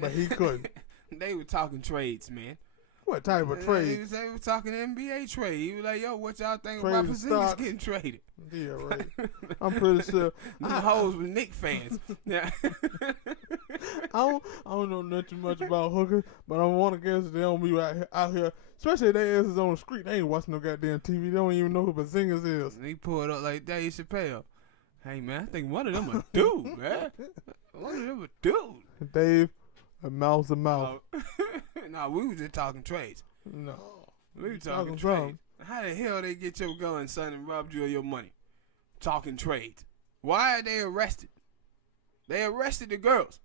But he couldn't. They were talking trades, man. What type of trade? They were talking NBA trade. He was like, yo, what y'all think Trading about Porzingis stocks. getting traded? Yeah, right. I'm pretty sure. The hoes with Knicks fans. Yeah. I don't know nothing much about hookers, but I want to guess they don't be out here, especially if they asses on the street. They ain't watching no goddamn TV. They don't even know who Porzingis is. He pulled up like Dave Chappelle. Hey, man, I think one of them a dude, man. One of them a dude. Dave, a mouth's a mouth. No, we was just talking trades. No. We were talking trades. How the hell they get your gun, son, and robbed you of your money? Talking trades. Why are they arrested? They arrested the girls.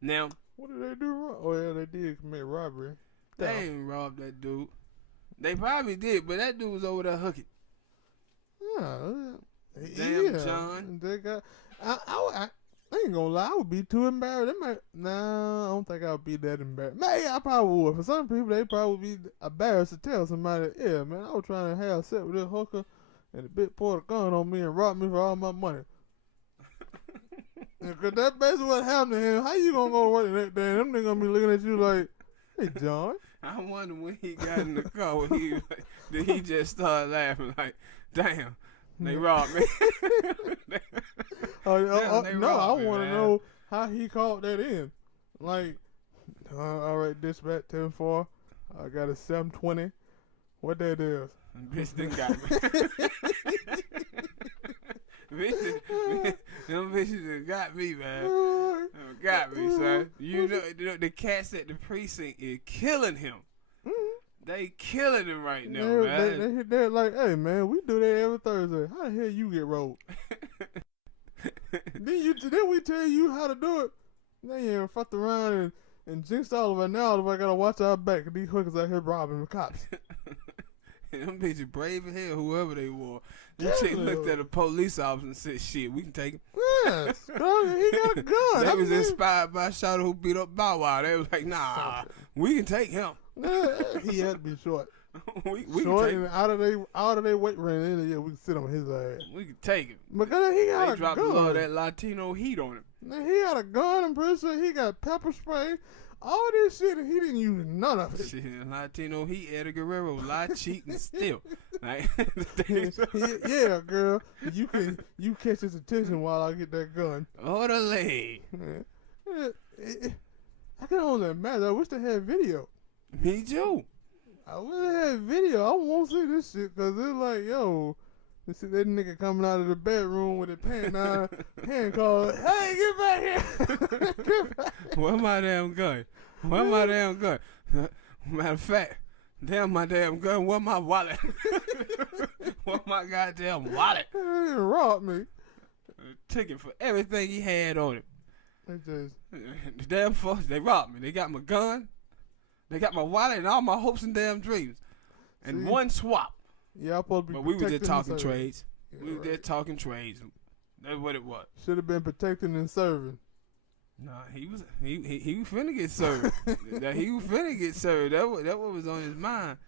Now, what did they do wrong? Oh, yeah, they did commit robbery. They ain't robbed that dude. They probably did, but that dude was over there hooking. Damn, John. They got. I ain't gonna lie. I would be too embarrassed. Nah, I don't think I would be that embarrassed. Maybe I probably would. For some people, they probably be embarrassed to tell somebody, yeah, man, I was trying to have sex with this hooker, and the bitch pulled a gun on me and robbed me for all my money. Because that's basically what happened to him. How you gonna go to work the next day? Them niggas gonna be looking at you like, hey, John. I wonder when he got in the car, did he just start laughing like, damn, they robbed me. No, I want to know how he called that in. Like, all right, dispatch 10-4. I got a 720. What that is? Bitch done got me. Them bitches done got me, man. Got me, son. You know, the cats at the precinct is killing him. They killing him right now, man. They're like, hey, man, we do that every Thursday. How the hell you get rolled? Then we tell you how to do it. They ain't fucked around and jinxed all of it. Now I gotta watch our back. These hookers out here robbing the cops. Them bitches brave as hell, whoever they were. Them chick looked at a police officer and said, shit, we can take him. Yes, he got a gun. They was inspired by a shot who beat up Bow Wow. They was like, nah, we can take him. He had to be short. we short can take and him. out of their weight range. Yeah, we can sit on his ass. We can take him. Because he got they a dropped gun. a lot of that Latino heat on him. Now, he got a gun. I'm pretty sure he got pepper spray. All this shit, and he didn't use none of it. Shit, Latino heat, Eddie Guerrero, lie, cheat, and steal. Like, yeah, girl, you catch his attention while I get that gun. Orderly. I can only imagine. I wish they had video. Me too. I wish they had video. I want to see this shit because it's like, yo, you see that nigga coming out of the bedroom with a pen down, hand called, hey, get back here. Get back here. Where my damn gun? Where my damn gun? Matter of fact, damn my damn gun. Where my wallet? Where my goddamn wallet? He robbed me. Took it for everything he had on him. The damn folks, they robbed me. They got my gun. They got my wallet and all my hopes and damn dreams. And see? One swap. Yeah, I'm supposed to be. But we were just talking and trades. Yeah, we were just talking trades. That's what it was. Should have been protecting and serving. Nah, he was finna get served. He was finna get served. That what was on his mind.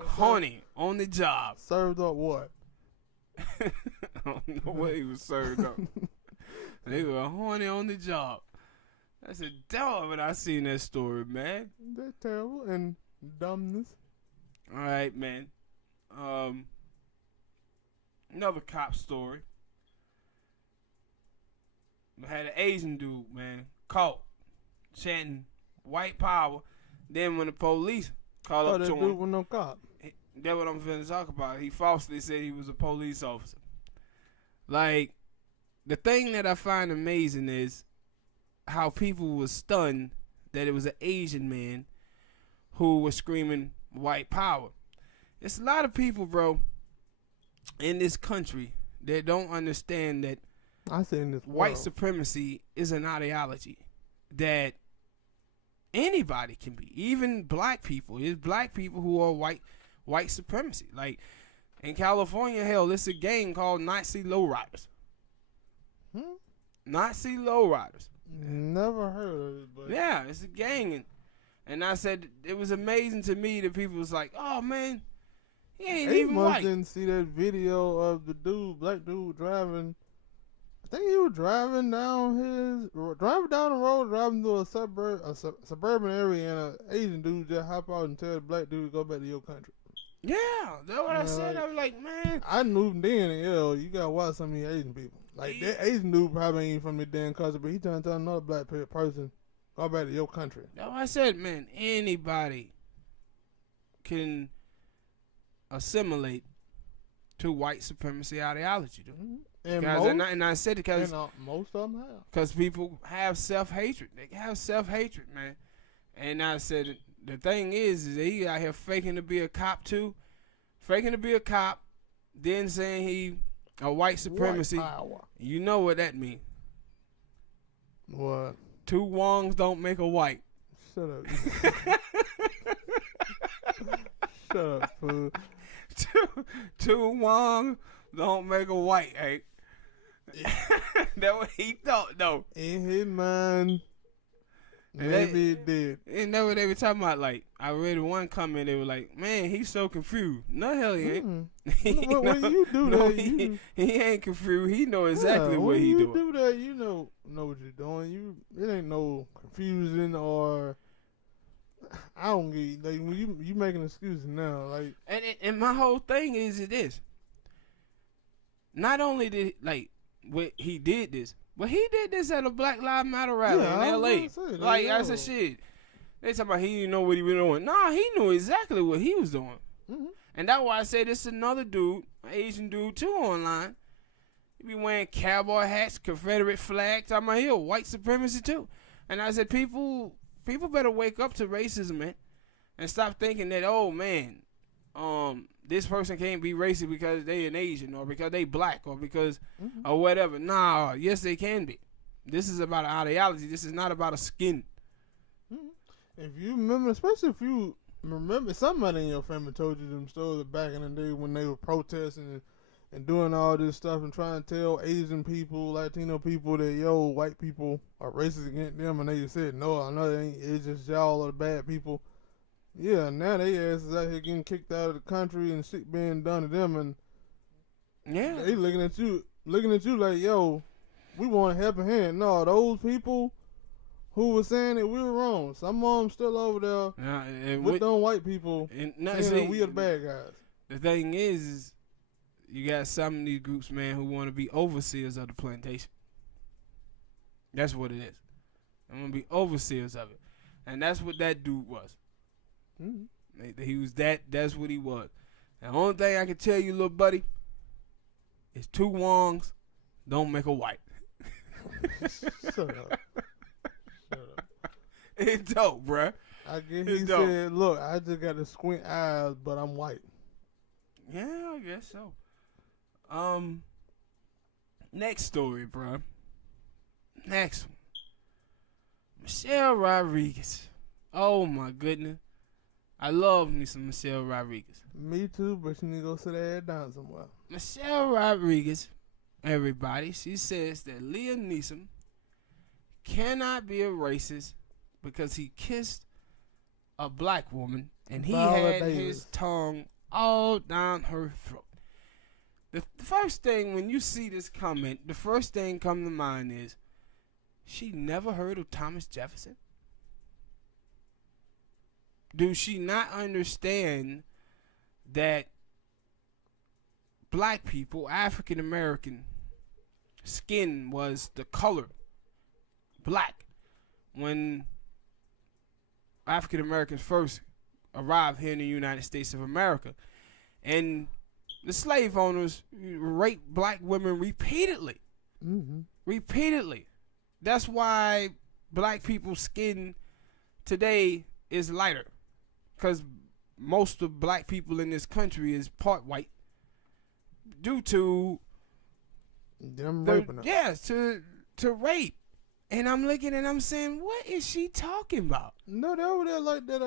Horny on the job. Served up what? I don't know what he was served up. They were horny on the job. That's a dog when I seen that story, man. That's terrible and dumbness. All right, man. Another cop story. We had an Asian dude, man, caught chanting white power. Then when the police called up to that him, dude was no cop. That's what I'm finna talk about. He falsely said he was a police officer. Like, the thing that I find amazing is how people were stunned that it was an Asian man who was screaming white power. It's a lot of people, bro, in this country that don't understand that I say in this white world. supremacy is an ideology that anybody can be, even black people. There's black people who are white supremacy. Like in California, hell, it's a gang called Nazi Lowriders. Nazi Lowriders. Never heard of it, but yeah, it's a gang, and I said it was amazing to me that people was like, oh man, He ain't even white. didn't see that video of the black dude driving. I think he was driving down the road, driving through a suburban area, and an Asian dude just hop out and tell the black dude to go back to your country. Yeah, that's what I said. I was like, man. I knew then, you gotta watch some of these Asian people. Like, that Asian dude probably ain't from the damn country, but he trying to tell another black person, go back to your country. That's what I said, man. Anybody can assimilate to white supremacy ideology, dude. Mm-hmm. And I said it because most of them have. Because people have self-hatred. They have self-hatred, man. And I said, the thing is that he out here faking to be a cop, too. Faking to be a cop, then saying he a white supremacy. White power. You know what that means. What? Two Wongs don't make a white. Shut up. Shut up, fool. Two Wong don't make a white, hey. That's what he thought, though. In his mind, maybe it did. And that's what they were talking about. Like, I read one comment, they were like, man, he's so confused. No, hell he ain't. When you do that, he ain't confused. He know exactly what he doing. When you do that, you know what you're doing. It ain't no confusion or... I don't get, like, when you making excuses now, like... And my whole thing is this. Not only did, like, he did this, but he did this at a Black Lives Matter rally in L.A. I said, shit. They talking about he didn't know what he was doing. Nah, he knew exactly what he was doing. Mm-hmm. And that's why I said this is another dude, an Asian dude, too, online. He be wearing cowboy hats, Confederate flags. Talking about he a white supremacy, too. And I said, people better wake up to racism, man, and stop thinking that, oh, man, this person can't be racist because they an Asian or because they black or because or whatever. Nah, yes, they can be. This is about an ideology. This is not about a skin. Mm-hmm. If you remember, especially if you remember, somebody in your family told you them stories back in the day when they were protesting and doing all this stuff and trying to tell Asian people, Latino people that, yo, white people are racist against them, and they just said, no, I know it ain't. It's just y'all are the bad people. Yeah, now they asses out here getting kicked out of the country and shit being done to them, and they looking at you like, yo, we want a helping hand. No, those people who were saying that we were wrong, some of them still over there with them white people saying that we are the bad guys. The thing is you got some of these groups, man, who want to be overseers of the plantation. That's what it is. They want to be overseers of it. And that's what that dude was. Mm-hmm. He was that's what he was. The only thing I can tell you, little buddy, is two Wongs don't make a white. Shut up. It's dope, bruh. I guess he said, look, I just got to squint eyes, but I'm white. Yeah, I guess so. Next story, bruh. Next one. Michelle Rodriguez. Oh, my goodness. I love me some Michelle Rodriguez. Me too, but you need to go sit that down somewhere. Michelle Rodriguez, everybody, she says that Liam Neeson cannot be a racist because he kissed a black woman and he had his tongue all down her throat. The first thing, when you see this comment, the first thing come to mind is, she never heard of Thomas Jefferson? Do she not understand that black people, African American skin was the color black when African Americans first arrived here in the United States of America? And the slave owners raped black women repeatedly. Mm-hmm. Repeatedly. That's why black people's skin today is lighter. Because most of black people in this country is part white due to them raping us. Yes, to rape. And I'm looking and I'm saying, what is she talking about? No, they over there like that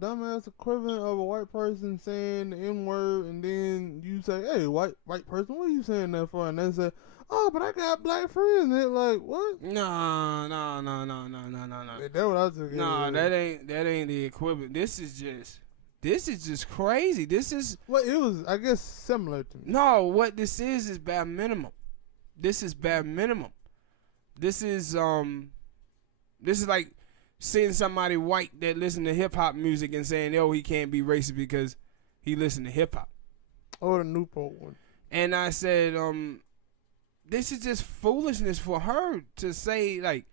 dumbass equivalent of a white person saying the N-word, and then you say, hey, white person, what are you saying that for? And they say, oh, but I got black friends. And they're like, what? No. That's what I took. No, that ain't the equivalent. This is this is just crazy. This is Well, it was, I guess, similar to me. no. What this is bare minimum. This is bare minimum. This is like seeing somebody white that listen to hip hop music and saying, "Yo, he can't be racist because he listened to hip hop." Or the Newport one. And I said, this is just foolishness for her to say, like,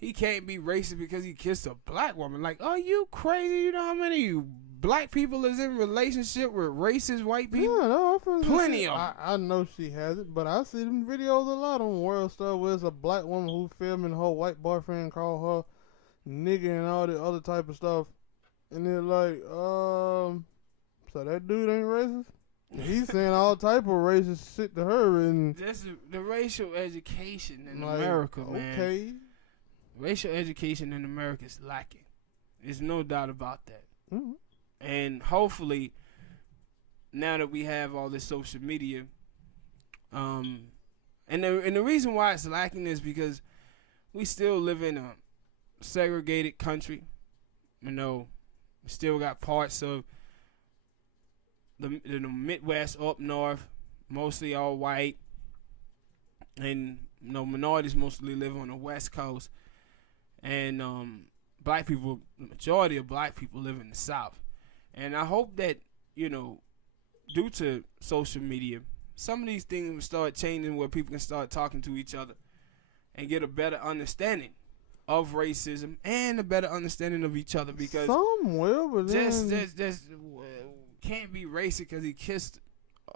he can't be racist because he kissed a black woman. Like, are you crazy? You know how many black people is in relationship with racist white people? Yeah, no, Plenty of 'em. I know she has it, but I see them videos a lot on World Star where it's a black woman who filming her white boyfriend call her nigga and all the other type of stuff. And they're like, so that dude ain't racist? He's saying all type of racist shit to her, and That's the racial education in like, America, man. Okay. Racial education in America is lacking. There's no doubt about that. Mm-hmm. And hopefully, now that we have all this social media, and the reason why it's lacking is because we still live in a segregated country. You know, we still got parts of the Midwest up north, mostly all white, and minorities mostly live on the West Coast, and black people, the majority of black people live in the South. And I hope that, due to social media, some of these things will start changing where people can start talking to each other and get a better understanding of racism and a better understanding of each other, because some will, but just then can't be racist because he kissed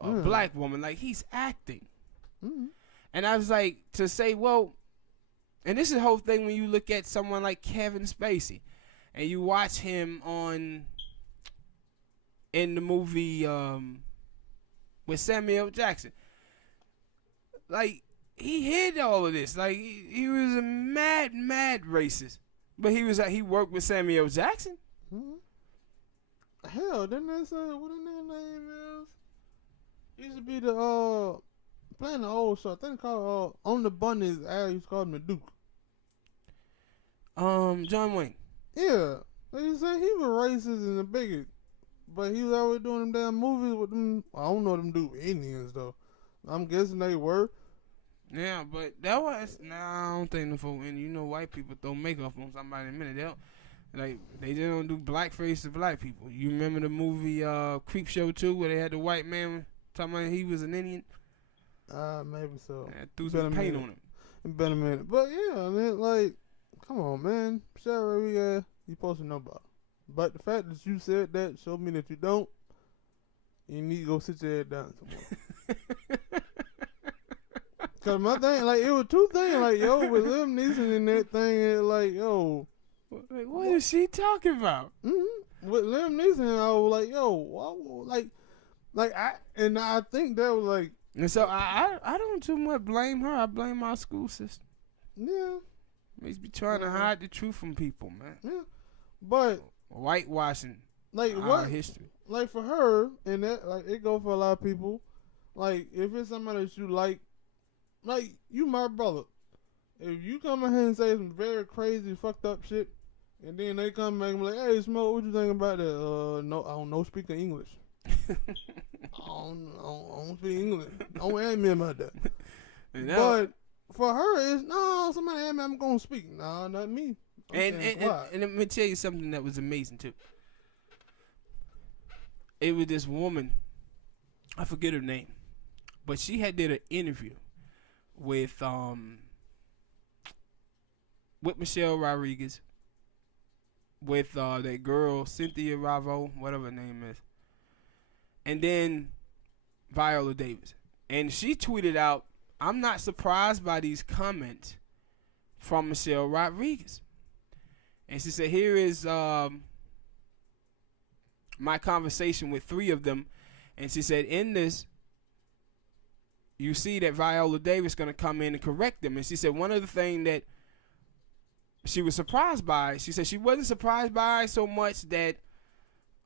a black woman. Like, he's acting. And I was like, to say, well, and this is the whole thing when you look at someone like Kevin Spacey and you watch him in the movie with Samuel Jackson. Like, he hid all of this. Like, he was a mad racist. But he worked with Samuel Jackson. Hell, didn't they say what his name is? He used to be the playing the old show. I think called On the Bunnies. I used to call him the Duke. John Wayne. Yeah, they say he was racist and a bigot, but he was always doing them damn movies with them. I don't know them dude Indians though. I'm guessing they were. Yeah, but that was I don't think the folk Indian. White people throw makeup on somebody in a minute. They just don't do blackface to black people. You remember the movie Creep Show 2 where they had the white man talking about he was an Indian? Maybe so. Yeah, threw some paint on him. It's been a minute. But yeah, man, like, come on, man. Sarah Rodriguez, you supposed to know about it. But the fact that you said that showed me that you don't. You need to go sit your head down somewhere. Cause my thing, like, it was two things, like, yo, with Liam Neeson in that thing, and like, yo. Like, what is she talking about? With Liam Neeson, I was like, yo, I think that was like. And so I don't too much blame her. I blame our school system. Yeah. They be trying to hide the truth from people, man. Yeah. But whitewashing like our history. Like for her, and that, like, it go for a lot of people. Like, if it's somebody that you like you my brother. If you come in here and say some very crazy, fucked up shit, and then they come back and be like, hey, Smoke, what you think about that? No, I don't know speak English. I don't speak English. Don't ask me about that. But for her, it's, no, somebody ask me, I'm going to speak. No, not me. And let me tell you something that was amazing, too. It was this woman, I forget her name, but she had did an interview with Michelle Rodriguez, with that girl Cynthia Ravo, whatever her name is, and then Viola Davis. And she tweeted out, I'm not surprised by these comments from Michelle Rodriguez. And she said, here is my conversation with 3 of them. And she said, in this, you see that Viola Davis going to come in and correct them. And she said one of the things that she was surprised by, she said she wasn't surprised by so much that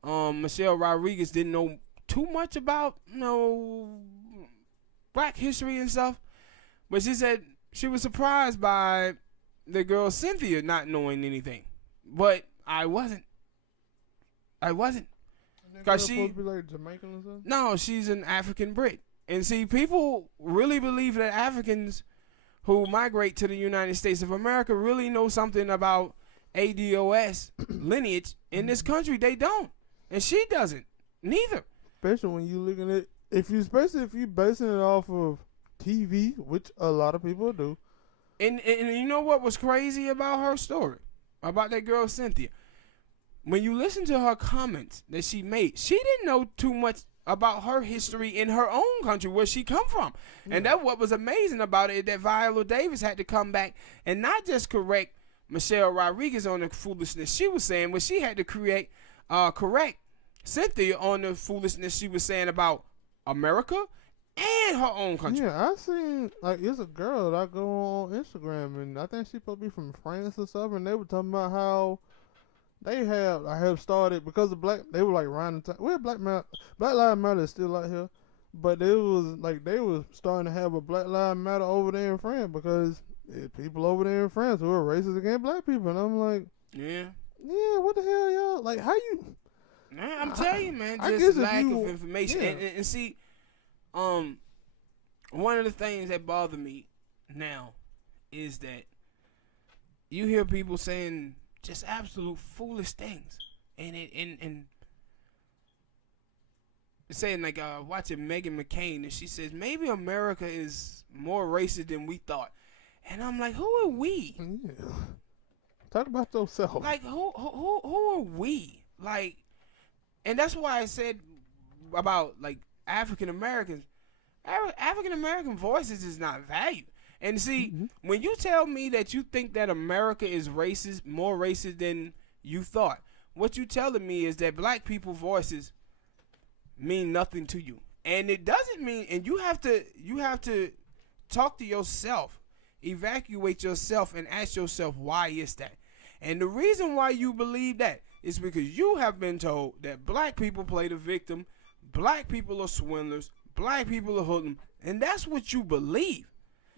Michelle Rodriguez didn't know too much about, black history and stuff. But she said she was surprised by the girl Cynthia not knowing anything. But I wasn't. Because she supposed to be like Jamaican or something? No, she's an African Brit. And see, people really believe that Africans who migrate to the United States of America really know something about ADOS lineage. In this country, they don't. And she doesn't. Neither. Especially when you looking at, especially if you basing it off of TV, which a lot of people do. And you know what was crazy about her story? About that girl, Cynthia? When you listen to her comments that she made, she didn't know too much about her history in her own country, where she come from. Yeah. And that's what was amazing about it, that Viola Davis had to come back and not just correct Michelle Rodriguez on the foolishness she was saying, but she had to correct Cynthia on the foolishness she was saying about America and her own country. Yeah, I seen, like, it's a girl that I go on Instagram, and I think she supposed to be from France or something, and they were talking about how I have started, because of they were like around the time, well, Black Lives Matter is still out here, but it was like they was starting to have a Black Lives Matter over there in France, because people over there in France who are racist against black people, and I'm like, yeah, what the hell, y'all? Like, how you? Man, I'm telling you, man, just lack of information. Yeah. And see, one of the things that bother me now is that you hear people saying just absolute foolish things, and saying, like, watching Meghan McCain, and she says maybe America is more racist than we thought, and I'm like, who are we? Yeah. Talk about yourself. Like, who are we? Like, and that's why I said about, like, African American voices is not valued. And see, when you tell me that you think that America is racist, more racist than you thought, what you telling me is that black people voices mean nothing to you. And it doesn't mean, and you have to talk to yourself, evacuate yourself, and ask yourself, why is that? And the reason why you believe that is because you have been told that black people play the victim, black people are swindlers, black people are hoodlums, and that's what you believe.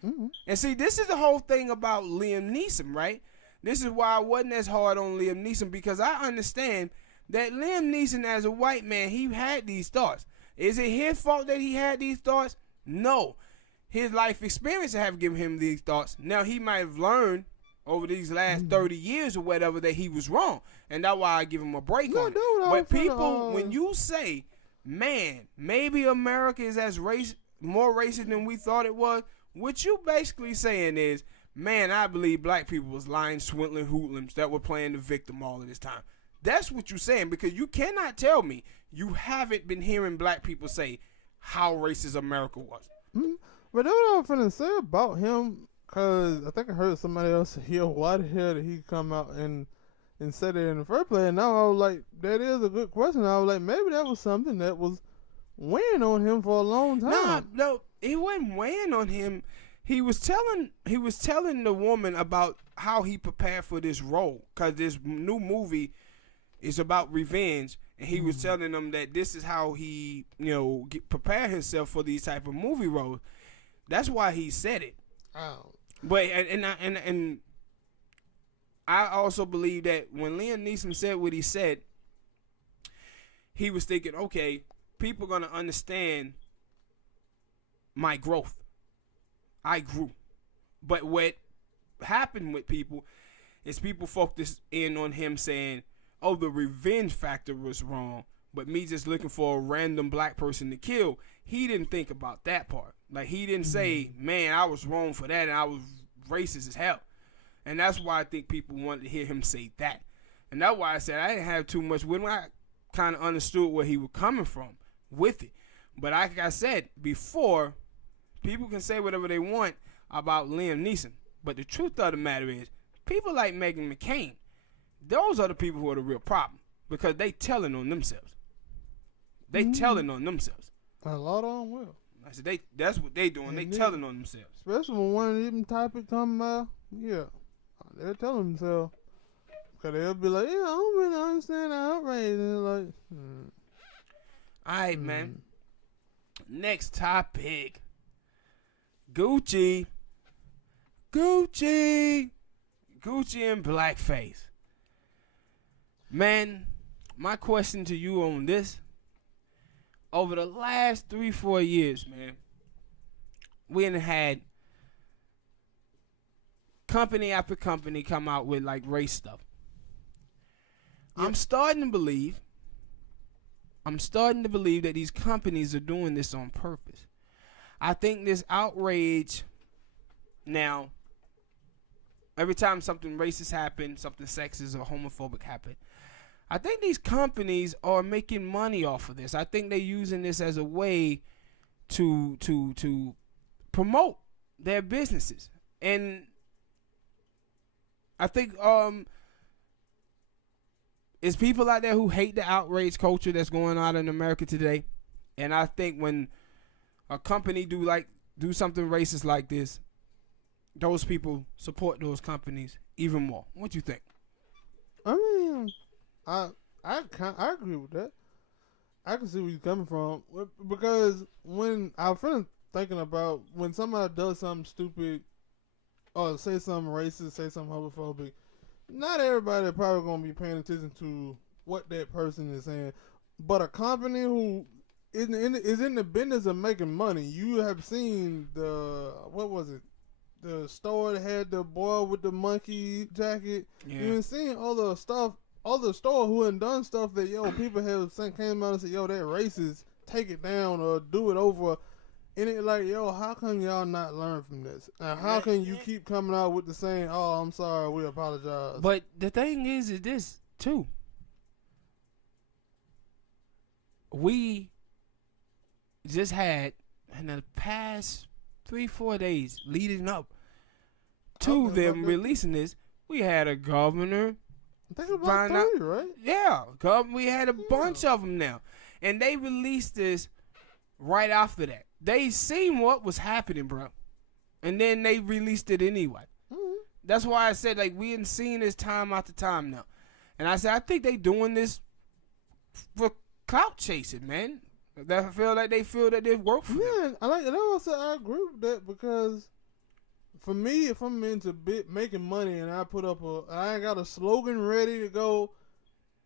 Mm-hmm. And see, this is the whole thing about Liam Neeson, right? This is why I wasn't as hard on Liam Neeson, because I understand that Liam Neeson, as a white man, he had these thoughts. Is it his fault that he had these thoughts? No. His life experience have given him these thoughts. Now, he might have learned over these last 30 years or whatever that he was wrong. And that's why I give him a break on it. But people, when you say, man, maybe America is more racist than we thought it was, what you basically saying is, man, I believe black people was lying, swindling hoodlums that were playing the victim all of this time. That's what you're saying, because you cannot tell me you haven't been hearing black people say how racist America was. Mm-hmm. But that's what I'm finna say about him, because I think I heard somebody else say, yo, why the hell did he come out and said it in the first place? And now I was like, that is a good question. I was like, maybe that was something that was weighing on him for a long time. No, it wasn't weighing on him. He was telling the woman about how he prepared for this role, because this new movie is about revenge, and he was telling them that this is how he, prepare himself for these type of movie roles. That's why he said it. Oh. But and I also believe that when Liam Neeson said what he said, he was thinking, okay, people are gonna understand my growth. I grew. But what happened with people is people focused in on him saying, oh, the revenge factor was wrong, but me just looking for a random black person to kill, he didn't think about that part. Like, he didn't say, man, I was wrong for that and I was racist as hell. And that's why I think people wanted to hear him say that. And that's why I said I didn't have too much with him. I kind of understood where he was coming from with it. But like I said before, people can say whatever they want about Liam Neeson. But the truth of the matter is, people like Meghan McCain, those are the people who are the real problem, because they telling on themselves. They telling on themselves. A lot of them will. I said that's what they doing. They telling on themselves. Especially when one of them topics come out, they're telling themselves. Because they'll be like, yeah, I don't really understand the outrage. And they're like, All right, man. Next topic. Gucci and blackface. Man, my question to you on this, over the last 3-4 years, man, we done had company after company come out with like race stuff. Yep. I'm starting to believe that these companies are doing this on purpose. I think this outrage now, every time something racist happens, something sexist or homophobic happens, I think these companies are making money off of this. I think they're using this as a way to promote their businesses. And I think it's people out there who hate the outrage culture that's going on in America today. And I think when a company do something racist like this, those people support those companies even more. What you think? I mean, I agree with that. I can see where you're coming from, because when I'm thinking about when somebody does something stupid or say something racist, say something homophobic, not everybody probably gonna be paying attention to what that person is saying. But a company who is in the business of making money, you have seen what was it? The store that had the boy with the monkey jacket. Yeah. You've seen all the stuff, other store who had done stuff that people have came out and said, that racist, take it down or do it over. And it like, how come y'all not learn from this? And how can you keep coming out with the same, I'm sorry, we apologize. But the thing is this too. We just had in the past 3-4 days leading up to them releasing this, we had a governor. I think about 3, right? Yeah, we had a bunch of them now. And they released this right after that. They seen what was happening, bro. And then they released it anyway. Mm-hmm. That's why I said, we hadn't seen this time after time now. And I said, I think they doing this for clout chasing, man. I feel like they feel that they've worked for them. Yeah, I agree with that, because for me, if I'm into making money and I put up I got a slogan ready to go,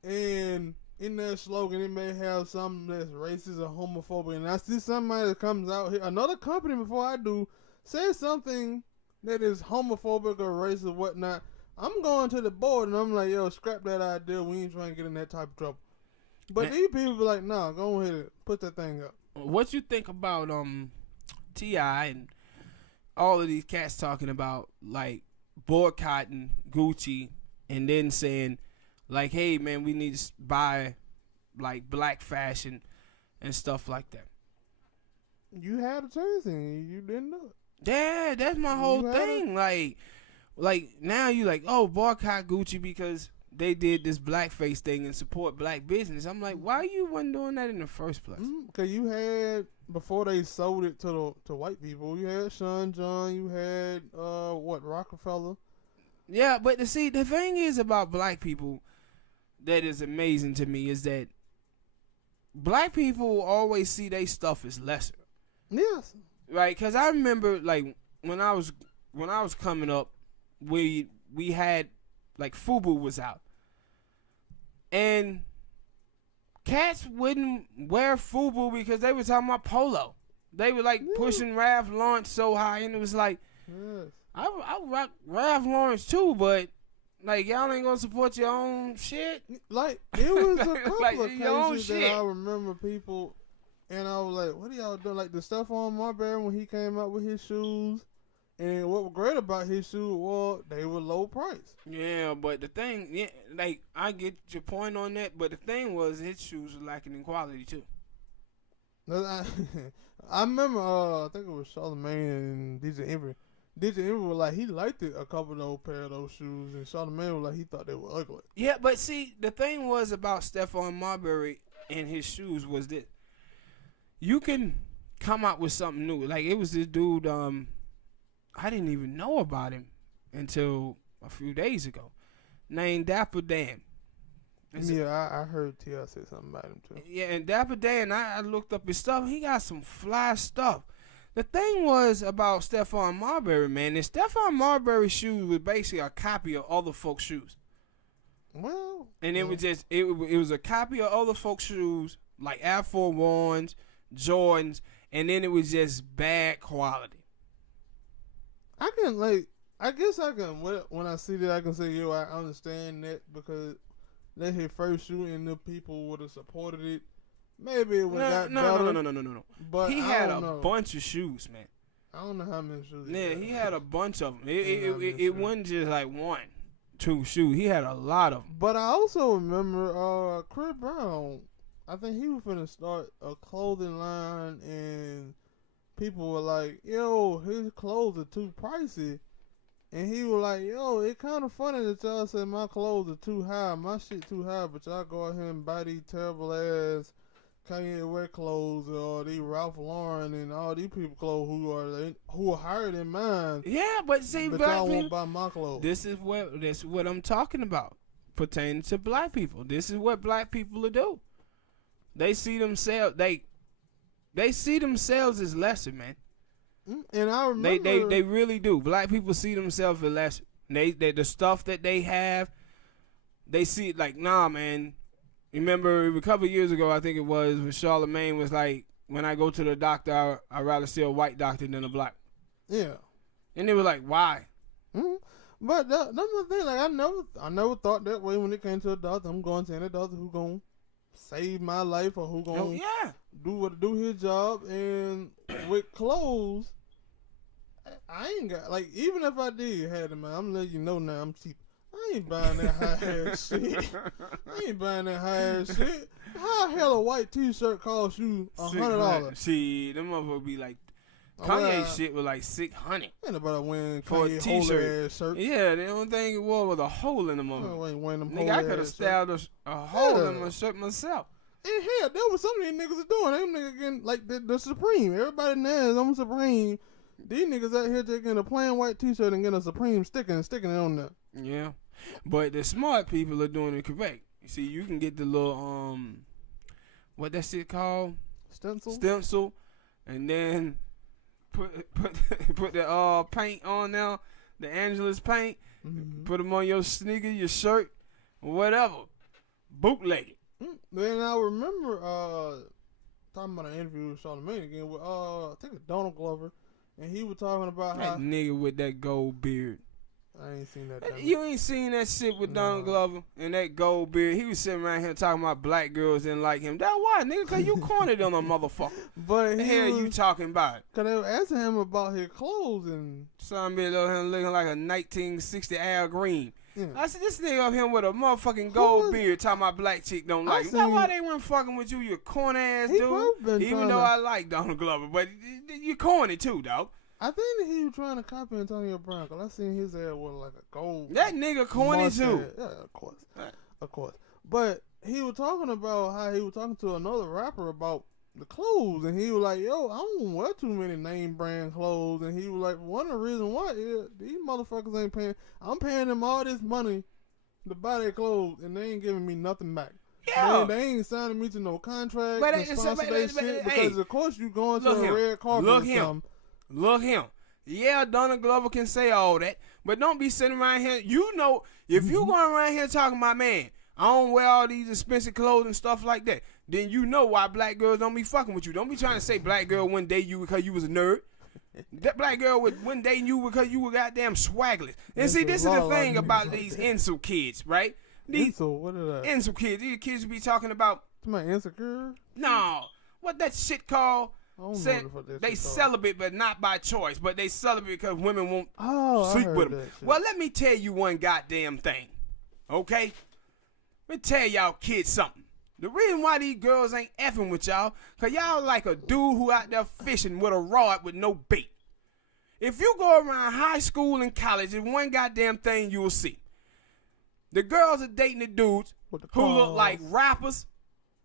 and in that slogan it may have something that's racist or homophobic, and I see somebody that comes out here, another company before I do, says something that is homophobic or racist or whatnot, I'm going to the board and I'm like, scrap that idea, we ain't trying to get in that type of trouble. But these people be like, nah, go ahead and put that thing up. What you think about T.I. and all of these cats talking about boycotting Gucci and then saying hey man, we need to buy black fashion and stuff like that? You had a chance and you didn't do it. Yeah, that's my whole thing. Now you boycott Gucci because they did this blackface thing and support black business. I'm like, why you wasn't doing that in the first place? Because you had, before they sold it to white people, you had Sean John, you had Rockefeller. Yeah, but the thing is about black people that is amazing to me is that black people always see their stuff as lesser. Yes. Right, because I remember when I was coming up, we had FUBU was out. And cats wouldn't wear FUBU because they were talking about polo. They were pushing Ralph Lauren so high, and it was yes. I rock Ralph Lauren too, but y'all ain't gonna support your own shit. It was a couple of your cases that I remember people, and I was like, what are y'all doing? The Stephon Marbury when he came out with his shoes. And what was great about his shoes was they were low price. Yeah, but the thing, I get your point on that, but the thing was his shoes were lacking in quality too. I remember, I think it was Charlamagne and DJ Envy. DJ Envy was he liked it, a couple of those pair of those shoes, and Charlamagne was he thought they were ugly. Yeah, but see, the thing was about Stephon Marbury and his shoes was that you can come out with something new. It was this dude, I didn't even know about him until a few days ago, named Dapper Dan. I heard T.I. say something about him too. Yeah, and Dapper Dan, I looked up his stuff. He got some fly stuff. The thing was about Stephon Marbury, man, is Stephon Marbury's shoes was basically a copy of other folks' shoes. Well, And it was just it was a copy of other folks' shoes, like Air Force Ones, Jordans, and then it was just bad quality. I guess I can, when I see that, I can say, yo, I understand that, because that's his first shoe and the people would have supported it. Maybe it would have got better. No. But he I had don't a know. bunch of shoes, man. I don't know how many shoes. Yeah, he had a bunch of them. It shoes. wasn't just like one, two shoes. He had a lot of them. But I also remember Chris Brown. I think he was finna start a clothing line, and people were like, yo, his clothes are too pricey. And he was like, yo, it kind of funny that y'all say my clothes are too high, my shit too high, but y'all go out here and buy these terrible ass Kanye West clothes, or these Ralph Lauren and all these people clothes who are higher than mine. Yeah, but see, But black y'all people, won't buy my clothes. this is what I'm talking about pertaining to black people. This is what black people will do. They see themselves they see themselves as lesser, man. And I remember They really do. Black people see themselves as lesser. They the stuff that they have, they see it like, nah, man. Remember a couple of years ago, I think it was, when Charlamagne was like, when I go to the doctor, I'd rather see a white doctor than a black. Yeah. And they were like, why? Mm-hmm. But that's the thing. Like, I never thought that way when it came to a doctor. I'm going to any doctor who gonna save my life, or who gonna do his job. And with clothes, I ain't got, like, even if I did have them, I'm letting you know now, I'm cheap. I ain't buying that high ass shit. I ain't buying that high ass shit. How the hell a white t-shirt cost you $100? See, them motherfuckers be like, Kanye shit was like $600. Ain't nobody wearing for a Kanye t-shirt. ass shirt. Yeah, the only thing it was a hole in the motherfucker. Ain't wearing them Nigga, I could have styled a hole in my shirt myself. And hell, that was some of these niggas are doing. Them niggas getting, like, the Supreme. Everybody now is on Supreme. These niggas out here just getting a plain white t-shirt and getting a Supreme sticker and sticking it on there. Yeah. But the smart people are doing it correct. You see, you can get the little, what that shit called? Stencil. And then put the paint on now, the Angelus paint. Mm-hmm. Put them on your sneaker, your shirt, whatever. Bootleg it. Then I remember talking about an interview with Charlamagne again with I think it's Donald Glover, and he was talking about that nigga with that gold beard. I ain't seen that. You ain't seen that shit with Donald Glover and that gold beard. He was sitting around here talking about black girls didn't like him. That why, nigga? Cause you cornered on a motherfucker. But the hell you talking about? Cause they were asking him about his clothes and some bitch over here looking like a 1960 Al Green. Yeah. I said, this nigga up here with a motherfucking gold beard talking about black chick don't like him. That's why they weren't fucking with you, you corny ass dude. Even though I like Donald Glover, but you corny too, dog. I think that he was trying to copy Antonio Brown, cause I seen his hair with like a gold. That nigga corny mustache. too. Yeah, of course. But he was talking about how he was talking to another rapper about the clothes, and he was like, "Yo, I don't wear too many name brand clothes." And he was like, "One of the reasons why is these motherfuckers ain't paying. I'm paying them all this money to buy their clothes, and they ain't giving me nothing back." Yeah. They ain't signing me to no contract but to sponsor their shit because of course you going to a red carpet or something. Look him. Yeah, Donald Glover can say all that, but don't be sitting around here. You know, if you going around here talking about, man, I don't wear all these expensive clothes and stuff like that, then you know why black girls don't be fucking with you. Don't be trying to say black girl wouldn't date you because you was a nerd. That black girl wouldn't date you because you were goddamn swaggless. And see, this is the thing about these insult kids, right? Insult? What is that? Insult kids. These kids be talking about. My insecure? No. What that shit called? Said they celibate, but not by choice. But they celibate because women won't sleep with them. Well, let me tell you one goddamn thing, okay? Let me tell y'all kids something. The reason why these girls ain't effing with y'all, because y'all like a dude who out there fishing with a rod with no bait. If you go around high school and college, there's one goddamn thing you will see. The girls are dating the dudes who look like rappers,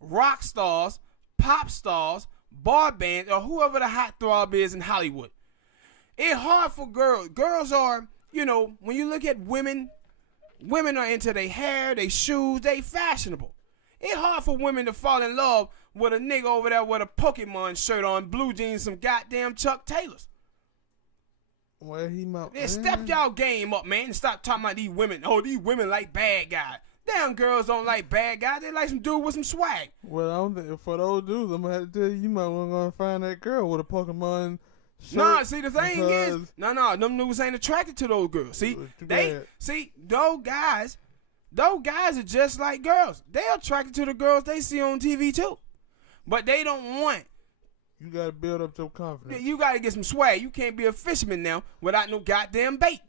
rock stars, pop stars, bar bands, or whoever the hot throb is in Hollywood. It's hard for girls. Girls are, you know, when you look at women are into their hair, their shoes, they fashionable. It's hard for women to fall in love with a nigga over there with a Pokemon shirt on, blue jeans, some goddamn Chuck Taylors. Well, he might. Step y'all game up, man, and stop talking about these women. Oh, these women like bad guys. Damn girls don't like bad guys. They like some dude with some swag. Well, I don't think for those dudes, I'm gonna have to tell you, you might want to go and find that girl with a Pokemon shirt. Nah, see the thing is, no, them niggas ain't attracted to those girls. See, those guys are just like girls. They're attracted to the girls they see on TV too, but they don't want. You gotta build up your confidence. You gotta get some swag. You can't be a fisherman now without no goddamn bait.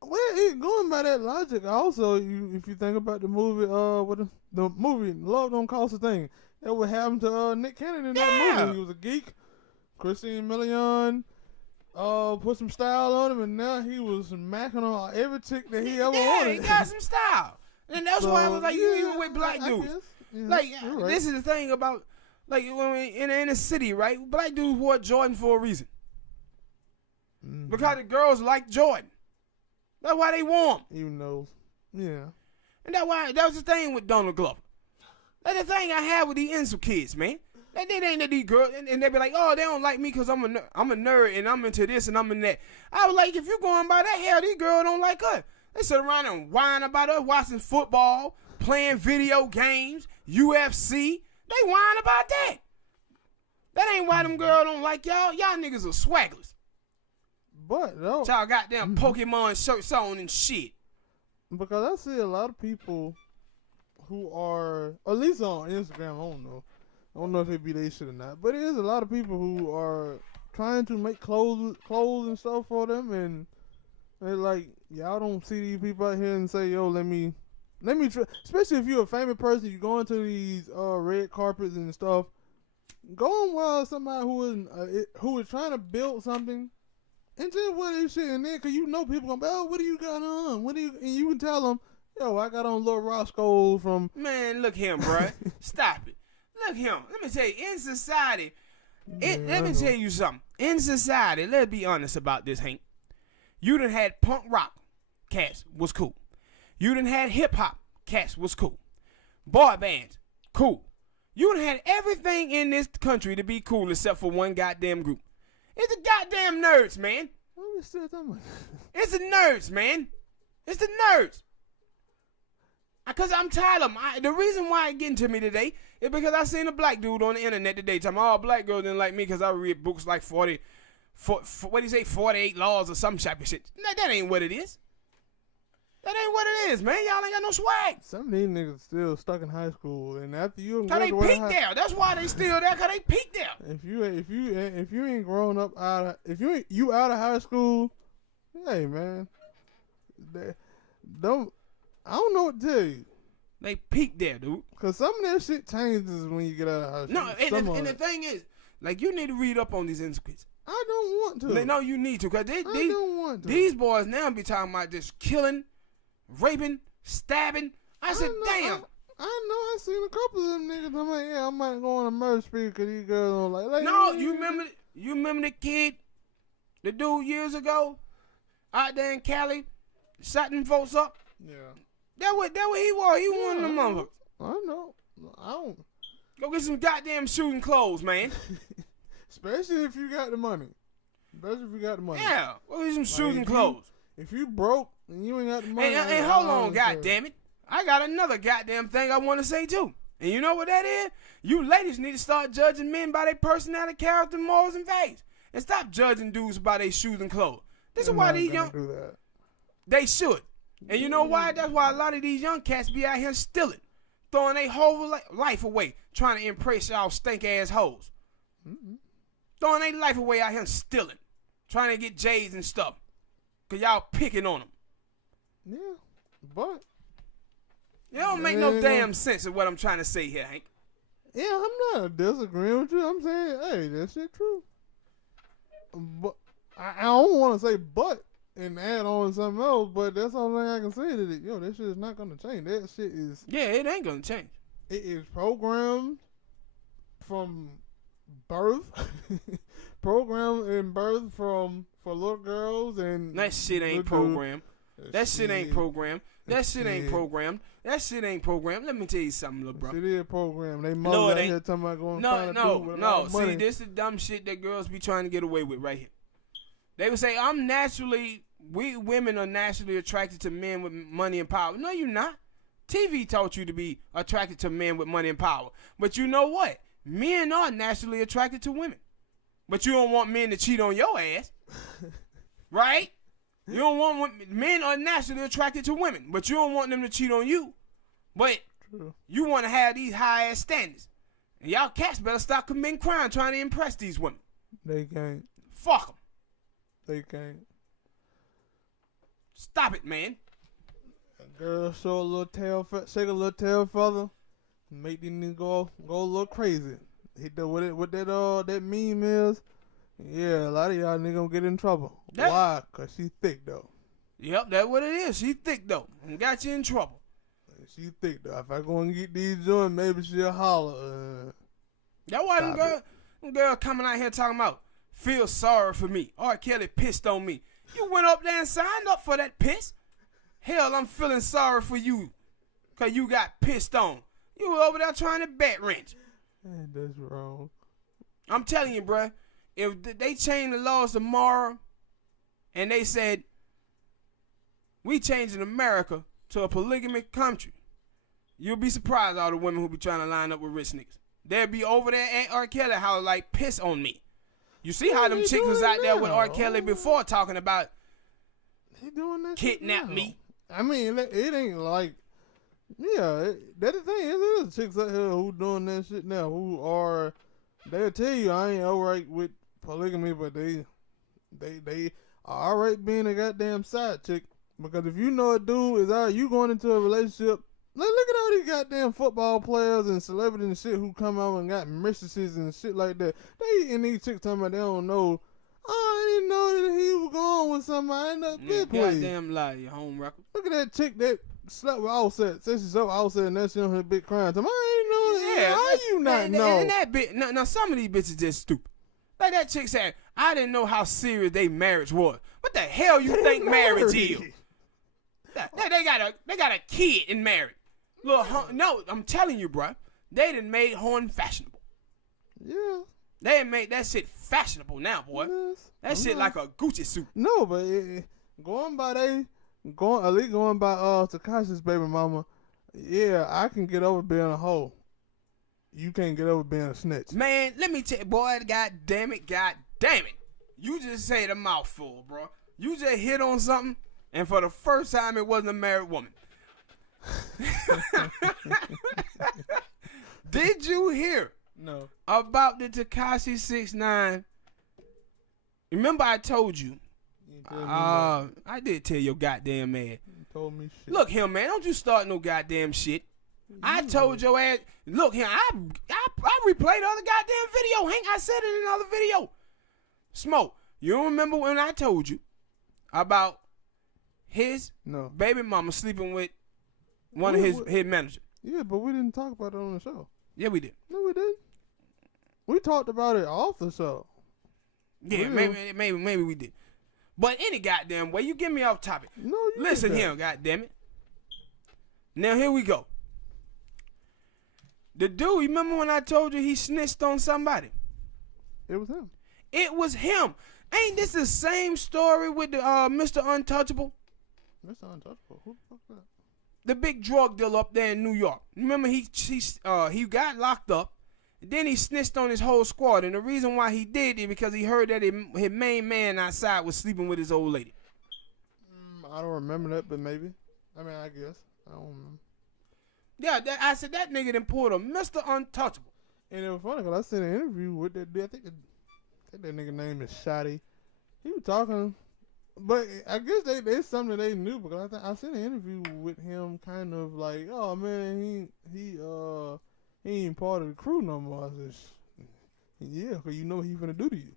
Well, going by that logic, also, if you think about the movie, the movie Love Don't Cost a Thing, that would happen to Nick Cannon in that movie. He was a geek. Christine Milian put some style on him, and now he was macking on every chick that he ever wanted. He got some style, and that's why I was like, you even with black dudes. Right. This is the thing about. Like, when we in the city, right? Black dudes wore Jordan for a reason. Mm-hmm. Because the girls like Jordan. That's why they wore them. Even though, yeah. And that was the thing with Donald Glover. That's the thing I have with these insult kids, man. They ain't these girls, and they be like, oh, they don't like me because I'm a nerd, and I'm into this, and I'm in that. I was like, if you're going by that, hell, these girls don't like us. They sit around and whine about us, watching football, playing video games, UFC. They whine about that. That ain't why them girls don't like y'all. Y'all niggas are swagglers. But no. Y'all goddamn Pokemon shirts on and shit. Because I see a lot of people who are, at least on Instagram, I don't know if it be they shit or not. But it is a lot of people who are trying to make clothes and stuff for them, and they're like, y'all don't see these people out here and say, yo, let me try. Especially if you're a famous person, you go into these red carpets and stuff. Go and while somebody who is trying to build something, and just wear this shit in there, cause you know people gonna be, oh, what do you got on? And you can tell them, yo, I got on Lil Roscoe from. Man, look him, bruh. Stop it. Look him. Let me tell you, in society, let me tell you something. In society, let's be honest about this, Hank. You done had punk rock cats was cool. You done had hip-hop cats was cool. Boy bands, cool. You done had everything in this country to be cool except for one goddamn group. It's the goddamn nerds, man. What are we still talking about? It's the nerds, man. It's the nerds. Because I'm tired of them. The reason why it getting to me today is because I seen a black dude on the internet today talking about, oh, black girls didn't like me because I read books like 48 laws or some type of shit. That ain't what it is. That ain't what it is, man. Y'all ain't got no swag. Some of these niggas still stuck in high school, and after you cause they peaked there. That's why they still there. Cause they peaked there. If you ain't grown up if you out of high school, hey man, I don't know what to tell you. They peaked there, dude. Cause some of that shit changes when you get out of high school. No, and the thing is, like, you need to read up on these insecurities. I don't want to. No, you need to, cause I don't want to. These boys now be talking about just killing, raping, stabbing. I said, damn. I know. I seen a couple of them niggas. I'm like, yeah, I might go on a murder spree because these girls don't like. No, you remember the kid, the dude years ago, out there in Cali, shot them folks up. Yeah. That what he was. He one of them motherfuckers. I know. I don't. Go get some goddamn shooting clothes, man. Especially if you got the money. Yeah, go get some shooting clothes. If you broke and you ain't got the money. And hold on, goddammit. I got another goddamn thing I want to say too. And you know what that is? You ladies need to start judging men by their personality, character, morals, and values. And stop judging dudes by their shoes and clothes. This is why these young. Do that. They should. And you know why? That's why a lot of these young cats be out here stealing, throwing their whole life away, trying to impress y'all stink ass hoes. Mm-hmm. Throwing their life away out here stealing, trying to get J's and stuff, cause y'all picking on them. Yeah, but it don't make no damn sense of what I'm trying to say here, Hank. Yeah, I'm not disagreeing with you. I'm saying, hey, that shit true. But I don't want to say but and add on something else, but that's the only thing I can say to it. Yo, that shit is not gonna change. That shit is. Yeah, it ain't gonna change. It is programmed from birth, programmed in birth for little girls, and that shit ain't programmed. That shit ain't programmed. That shit ain't programmed. That shit ain't programmed. Let me tell you something, little bro. It is programmed. They mother out here talking about going find a dude with a lot of money. See, this is dumb shit that girls be trying to get away with right here. They would say, we women are naturally attracted to men with money and power. No, you're not. TV taught you to be attracted to men with money and power. But you know what? Men are naturally attracted to women. But you don't want men to cheat on your ass. Right? You don't want men are naturally attracted to women, but you don't want them to cheat on you. But True. you want to have these high ass standards. And y'all cats better stop committing crime trying to impress these women. They can't. Fuck them. They can't. Stop it, man. A girl show a little tail, shake a little tail feather, make these niggas go a little crazy. Hit that what that meme is. Yeah, a lot of y'all niggas gonna get in trouble. Why? Cause she thick though. Yep, that's what it is. She thick though, and got you in trouble. She thick though. If I go and get these joints, maybe she'll holler. That why them girl coming out here talking about feel sorry for me. R. Kelly pissed on me. You went up there and signed up for that piss. Hell, I'm feeling sorry for you, cause you got pissed on. You were over there trying to bat wrench. Man, that's wrong. I'm telling you, bruh. If they change the laws tomorrow, and they said we changing America to a polygamic country, you'll be surprised all the women who be trying to line up with rich niggas. They'll be over there at R. Kelly how like piss on me. You see how them chicks was out there with R. Kelly before talking about he doing that kidnap me. I mean, it ain't like, yeah, that the thing is, there's chicks out here who doing that shit now, who are, they'll tell you I ain't alright with polygamy, but they are alright being a goddamn side chick. Because if you know a dude is out, you going into a relationship. Look at all these goddamn football players and celebrities and shit who come out and got mistresses and shit like that. They and these chicks talking about they don't know. Oh, I didn't know that he was going with somebody. Goddamn lie, your home record. Look at that chick that slept with Offset. Says she slept with Offset and that shit on her big crying. I ain't know that. How you not know? And that bitch, now some of these bitches just stupid. Like that chick said, I didn't know how serious they marriage was. What the hell you think marriage is? They got a kid in marriage. No, I'm telling you, bro. They done made horn fashionable. Yeah. They done made that shit fashionable now, boy. Yes. That shit like a Gucci suit. No, but going by Tekashi's baby mama, yeah, I can get over being a hoe. You can't get over being a snitch. Man, let me tell you, boy, god damn it. You just said a mouthful, bro. You just hit on something, and for the first time, it wasn't a married woman. Did you hear? No. About the Tekashi 6ix9ine? Remember I told you? I did tell your goddamn man. You told me shit. Look here, man. Don't you start no goddamn shit. I told your ass. Look here. I replayed the other goddamn video. Hank, I said it in another video. Smoke. You don't remember when I told you about his baby mama sleeping with one of his head managers? Yeah, but we didn't talk about it on the show. Yeah, we did. No, we didn't. We talked about it off the show. Yeah, maybe we did. But any goddamn way, you get me off topic. No, you listen here, goddamn it. Now here we go. The dude, you remember when I told you he snitched on somebody? It was him. It was him. Ain't this the same story with the Mr. Untouchable? Mr. Untouchable? Who the fuck that? The big drug dealer up there in New York. Remember he got locked up. Then he snitched on his whole squad, and the reason why he did it because he heard that his main man outside was sleeping with his old lady. I don't remember that, but maybe. I mean, I guess. I don't remember. Yeah, I said that nigga done pulled a Mr. Untouchable. And it was funny because I seen an interview with that dude. I think that nigga name is Shotty. He was talking, but I guess they something they knew because I seen an interview with him, kind of like, oh man, he ain't part of the crew no more. I said, yeah, because you know what he finna do to you.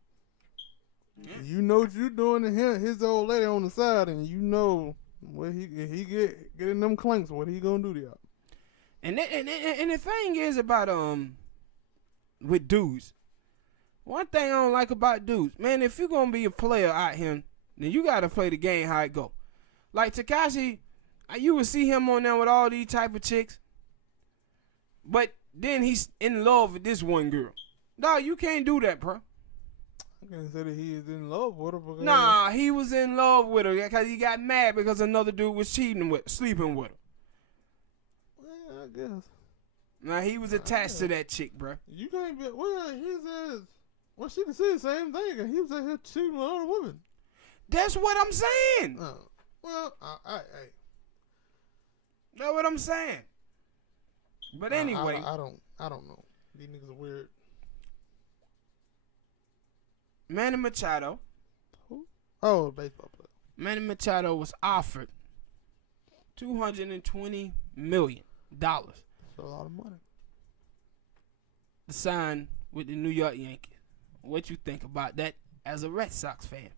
Yeah. You know what you doing to him, his old lady on the side, and you know what he get in them clanks, what he gonna do to y'all. And the thing is about with dudes. One thing I don't like about dudes, man, if you're gonna be a player out here, then you gotta play the game how it go. Like Tekashi, you would see him on there with all these type of chicks, but then he's in love with this one girl. Dog, you can't do that, bro. I can't say that he is in love with her. Because nah, he was in love with her because he got mad because another dude was sleeping with her. I guess. Now he was attached to that chick, bro. You can't be. Well, he says. Well, she can say the same thing, and he was out here cheating with other women. That's what I'm saying. Well, That's what I'm saying. But anyway, I don't know. These niggas are weird. Manny Machado. Who? Oh, baseball player. Manny Machado was offered $220 million That's a lot of money. to sign with the New York Yankees. What you think about that as a Red Sox fan?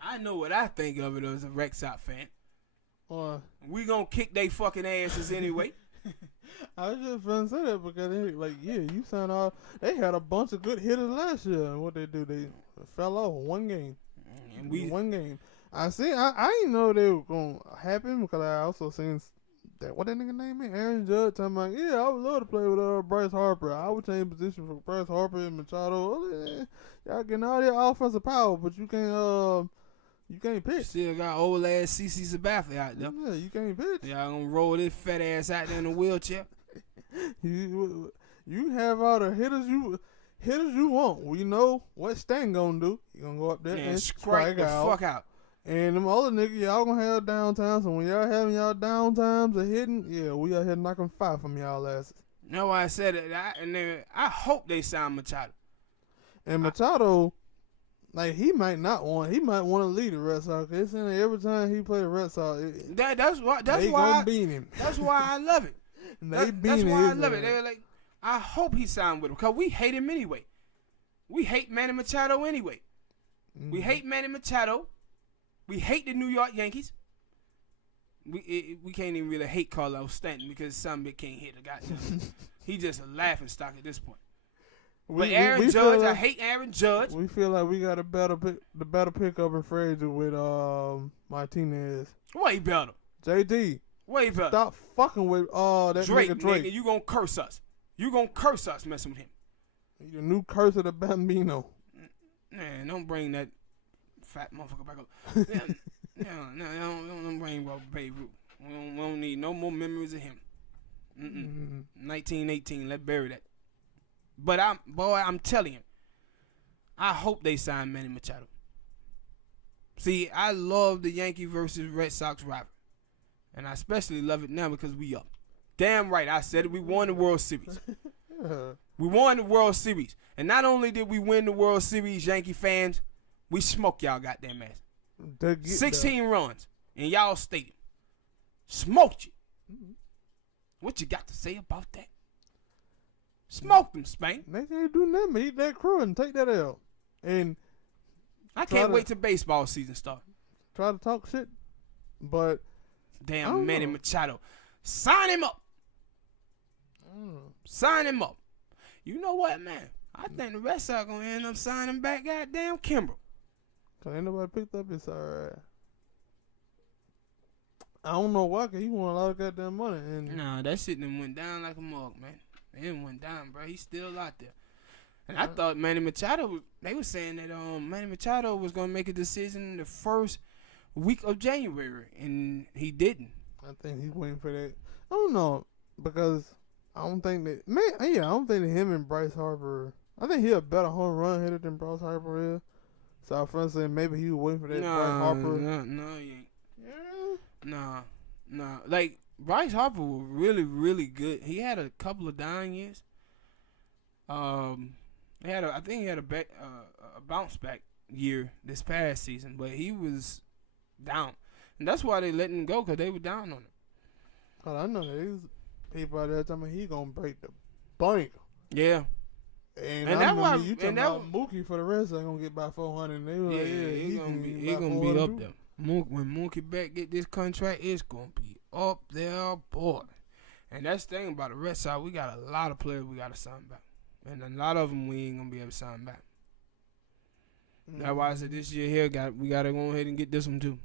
I know what I think of it as a Red Sox fan. We gonna kick they fucking asses anyway. I was just gonna say that because you signed all. They had a bunch of good hitters last year, and what they do, they fell off one game. And one game. I didn't know they were gonna happen because I also seen that what that nigga name is, Aaron Judge, talking about I would love to play with Bryce Harper. I would change position for Bryce Harper and Machado. Y'all getting all that offensive power, but you can't pitch. Still got old ass CC Sabathia out there. Yeah, you can't pitch. Y'all gonna roll this fat ass out there in a wheelchair. You have all the hitters you want. We know what Stan gonna do. He gonna go up there and strike the out. fuck out. And them other niggas, y'all gonna have downtimes. So when y'all having y'all downtimes of hitting, we out here knocking fire from y'all asses. You know why I said it? I hope they sign Machado. And Machado, he might want to lead the Red Sox. They saying every time he play the Red Sox, that's why gonna beat him. That's why I love it. That's why I love it. They were like, I hope he signed with him because we hate him anyway. We hate Manny Machado anyway. Mm-hmm. We hate Manny Machado. We hate the New York Yankees. We can't even really hate Carlos Stanton because some bit can't hit a goddamn. He just a laughing stock at this point. But Aaron Judge, I hate Aaron Judge. We feel like we got the better pickup in free agent with Martinez. Way better. JD. Way better. Stop fucking with that Drake, nigga Drake. Nigga, you gonna curse us. You gonna curse us messing with him. The new curse of the Bambino. Man, don't bring that fat motherfucker back up. No, don't bring Babe Ruth. We don't need no more memories of him. 1918, let's bury that. But I'm telling you, I hope they sign Manny Machado. See, I love the Yankee versus Red Sox rivalry. And I especially love it now because we up. Damn right, I said it. We won the World Series. We won the World Series. And not only did we win the World Series, Yankee fans, we smoked y'all goddamn ass. 16 runs in y'all stadium. Smoked you. What you got to say about that? Smoke them, Spank. They can't do nothing but eat that crew and take that L. And I can't wait till baseball season starts. Try to talk shit, but damn Manny Machado. Sign him up. Sign him up. You know what, man? I think the Red Sox gonna end up signing back goddamn Kimbrel. Cause ain't nobody picked up his alright. I don't know why, cause he won a lot of goddamn money. And nah, that shit done went down like a mug, man. It done went down, bro. He's still out there. And I thought Manny Machado, they were saying that Manny Machado was gonna make a decision the first week of January, and he didn't. I think he's waiting for that. I don't know, because I don't think that I don't think that him and Bryce Harper. I think he a better home run hitter than Bryce Harper is. So our friend said maybe he was waiting for that Bryce Harper. No, he ain't. Yeah. Nah. Like Bryce Harper was really, really good. He had a couple of down years. I think he had a bounce back year this past season, but he was down, and that's why they let him go because they were down on him. Oh, I know there's people out there telling me he gonna break the bank. Yeah. And that's why you talking about Mookie for the rest. I'm gonna get by 400. And they were he's gonna be up there. When Mookie Beck get this contract, it's gonna be up there, boy. And that's the thing about the Red Sox. We got a lot of players we gotta sign back, and a lot of them we ain't gonna be able to sign back. That's why I said this year here we gotta go ahead and get this one too.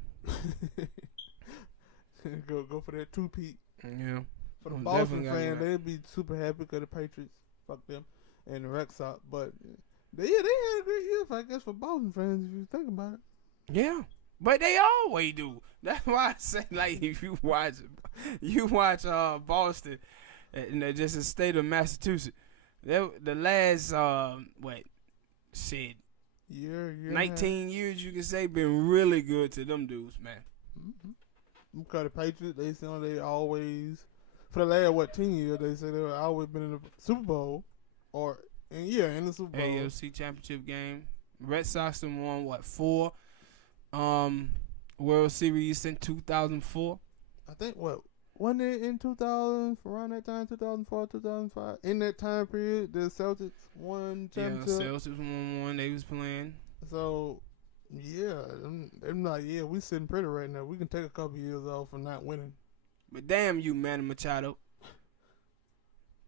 go for that 2-peat. Yeah. For the Boston fans, they'd be super happy because the Patriots, fuck them, and the Red Sox. But they had a great year, I guess, for Boston fans if you think about it. Yeah. But they always do. That's why I say, like, if you watch Boston, and just the state of Massachusetts, the last year 19 years you can say been really good to them dudes, man. Mm-hmm. Because the Patriots, they always, for the last 10 years, they say they've always been in the Super Bowl, in the Super Bowl. AFC Championship game. Red Sox won 4 World Series in 2004. I think wasn't it in 2000, around that time, 2004, 2005? In that time period, the Celtics won championship. Yeah, Celtics won one. They was playing. So, yeah, I'm like, yeah, we sitting pretty right now. We can take a couple years off for not winning. But damn you, Manny Machado.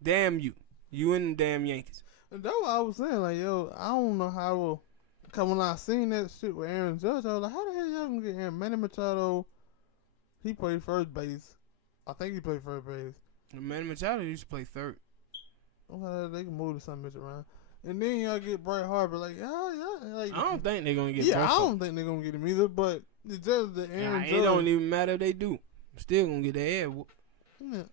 Damn you. You and the damn Yankees. And that's what I was saying. Like, yo, I don't know how. Because when I seen that shit with Aaron Judge, I was like, how the hell y'all gonna get Aaron? Manny Machado, he played first base. I think he played first base. Manny Machado used to play third. They can move some bitch around. And then y'all get Bryce Harper. Like, yeah. Like, I don't think they're going to get Yeah, I don't think they're going to get him either. But it's just the Aaron Judge. It don't even matter if they do. Still going to get their head whooped. Yeah.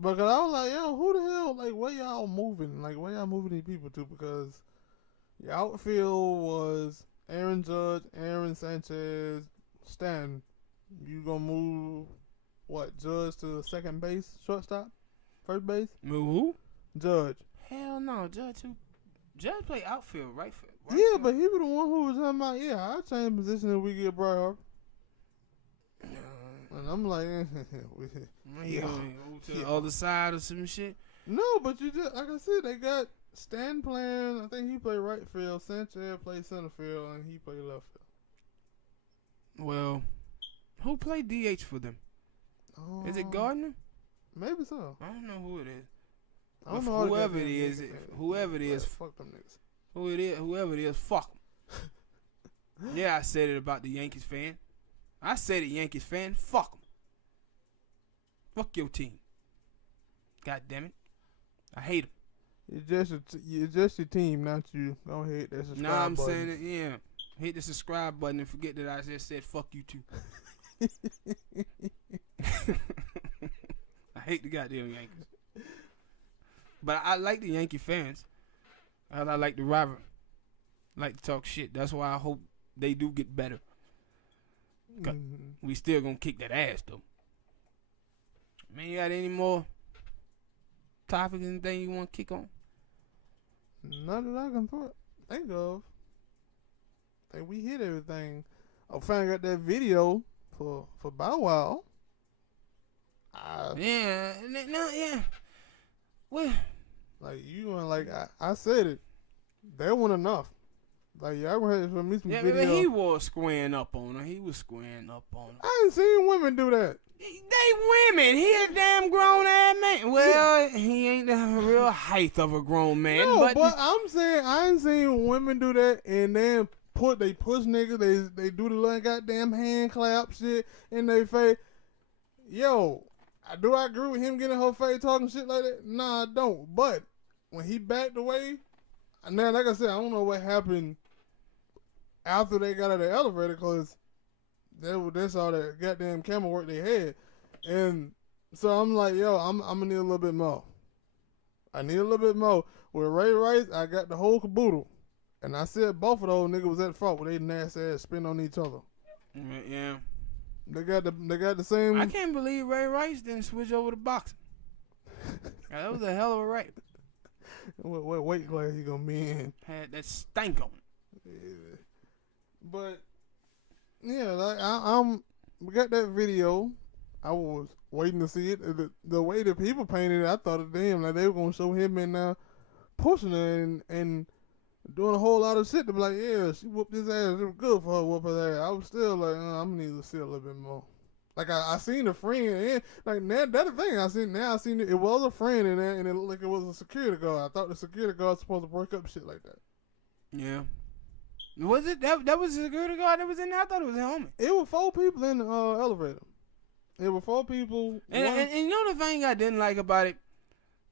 Because I was like, yo, who the hell, like, where y'all moving? Like, where y'all moving these people to? Because your outfield was Aaron Judge, Aaron Sanchez, Stanton. You going to move, Judge to second base, shortstop, first base? Move who? Judge. Hell no, Judge play outfield, right field. Yeah, but he was the one who was talking about, I'll change position if we get Bryce Harper. And I'm like, to the other side or some shit. No, but you just, like I said, they got Stan playing. I think he played right field. Sanchez played center field, and he played left field. Well, who played DH for them? Is it Gardner? Maybe so. I don't know who it is. I don't know whoever it is, fuck them niggas. Whoever it is, fuck them. Yeah, I said it about the Yankees fan. I said it, Yankees fan. Fuck them. Fuck your team. God damn it. I hate them. It's just your team, not you. Go ahead, that subscribe Nah, I'm button. saying it, yeah. Hit the subscribe button and forget that I just said fuck you too. I hate the goddamn Yankees. But I like the Yankee fans. I like the rivalry. I like to talk shit. That's why I hope they do get better. We still gonna kick that ass though. Man, you got any more topics, anything you want to kick on? Not that I can think of. I think we hit everything. I finally got that video for Bow Wow. Yeah. Well, like you and like I said it. That wasn't enough. Like y'all gonna have to me some video. But he was squaring up on her. He was squaring up on her. I ain't seen women do that. They women. He a damn grown ass man. Well, he ain't the real height of a grown man. No, but I'm saying I ain't seen women do that and then they push niggas. They do the little goddamn hand clap shit in their face. Yo, do I agree with him getting her face talking shit like that? Nah, I don't. But when he backed away, now like I said, I don't know what happened after they got out of the elevator because that's all that goddamn camera work they had. And so I'm like, yo, I'm gonna need a little bit more. I need a little bit more. With Ray Rice, I got the whole caboodle. And I said both of those niggas was at fault with they nasty ass spin on each other. Yeah. They got the same. I can't believe Ray Rice didn't switch over to boxing. That was a hell of a rape. What weight class he gonna be in? Had that stank on it. Yeah. But yeah, like we got that video. I was waiting to see it. The way the people painted it, I thought, damn, like they were gonna show him in pushing her and doing a whole lot of shit to be like, yeah, she whooped his ass. It was good for her to whoop his ass. I was still like, I'm gonna need to see a little bit more. Like I seen a friend, and like that's the thing. I seen it was a friend in there, and it looked like it was a security guard. I thought the security guard was supposed to break up shit like that. Yeah. Was it that was the security guard that was in there? I thought it was a homie. It was 4 people in the elevator. It was 4 people. And you know the thing I didn't like about it?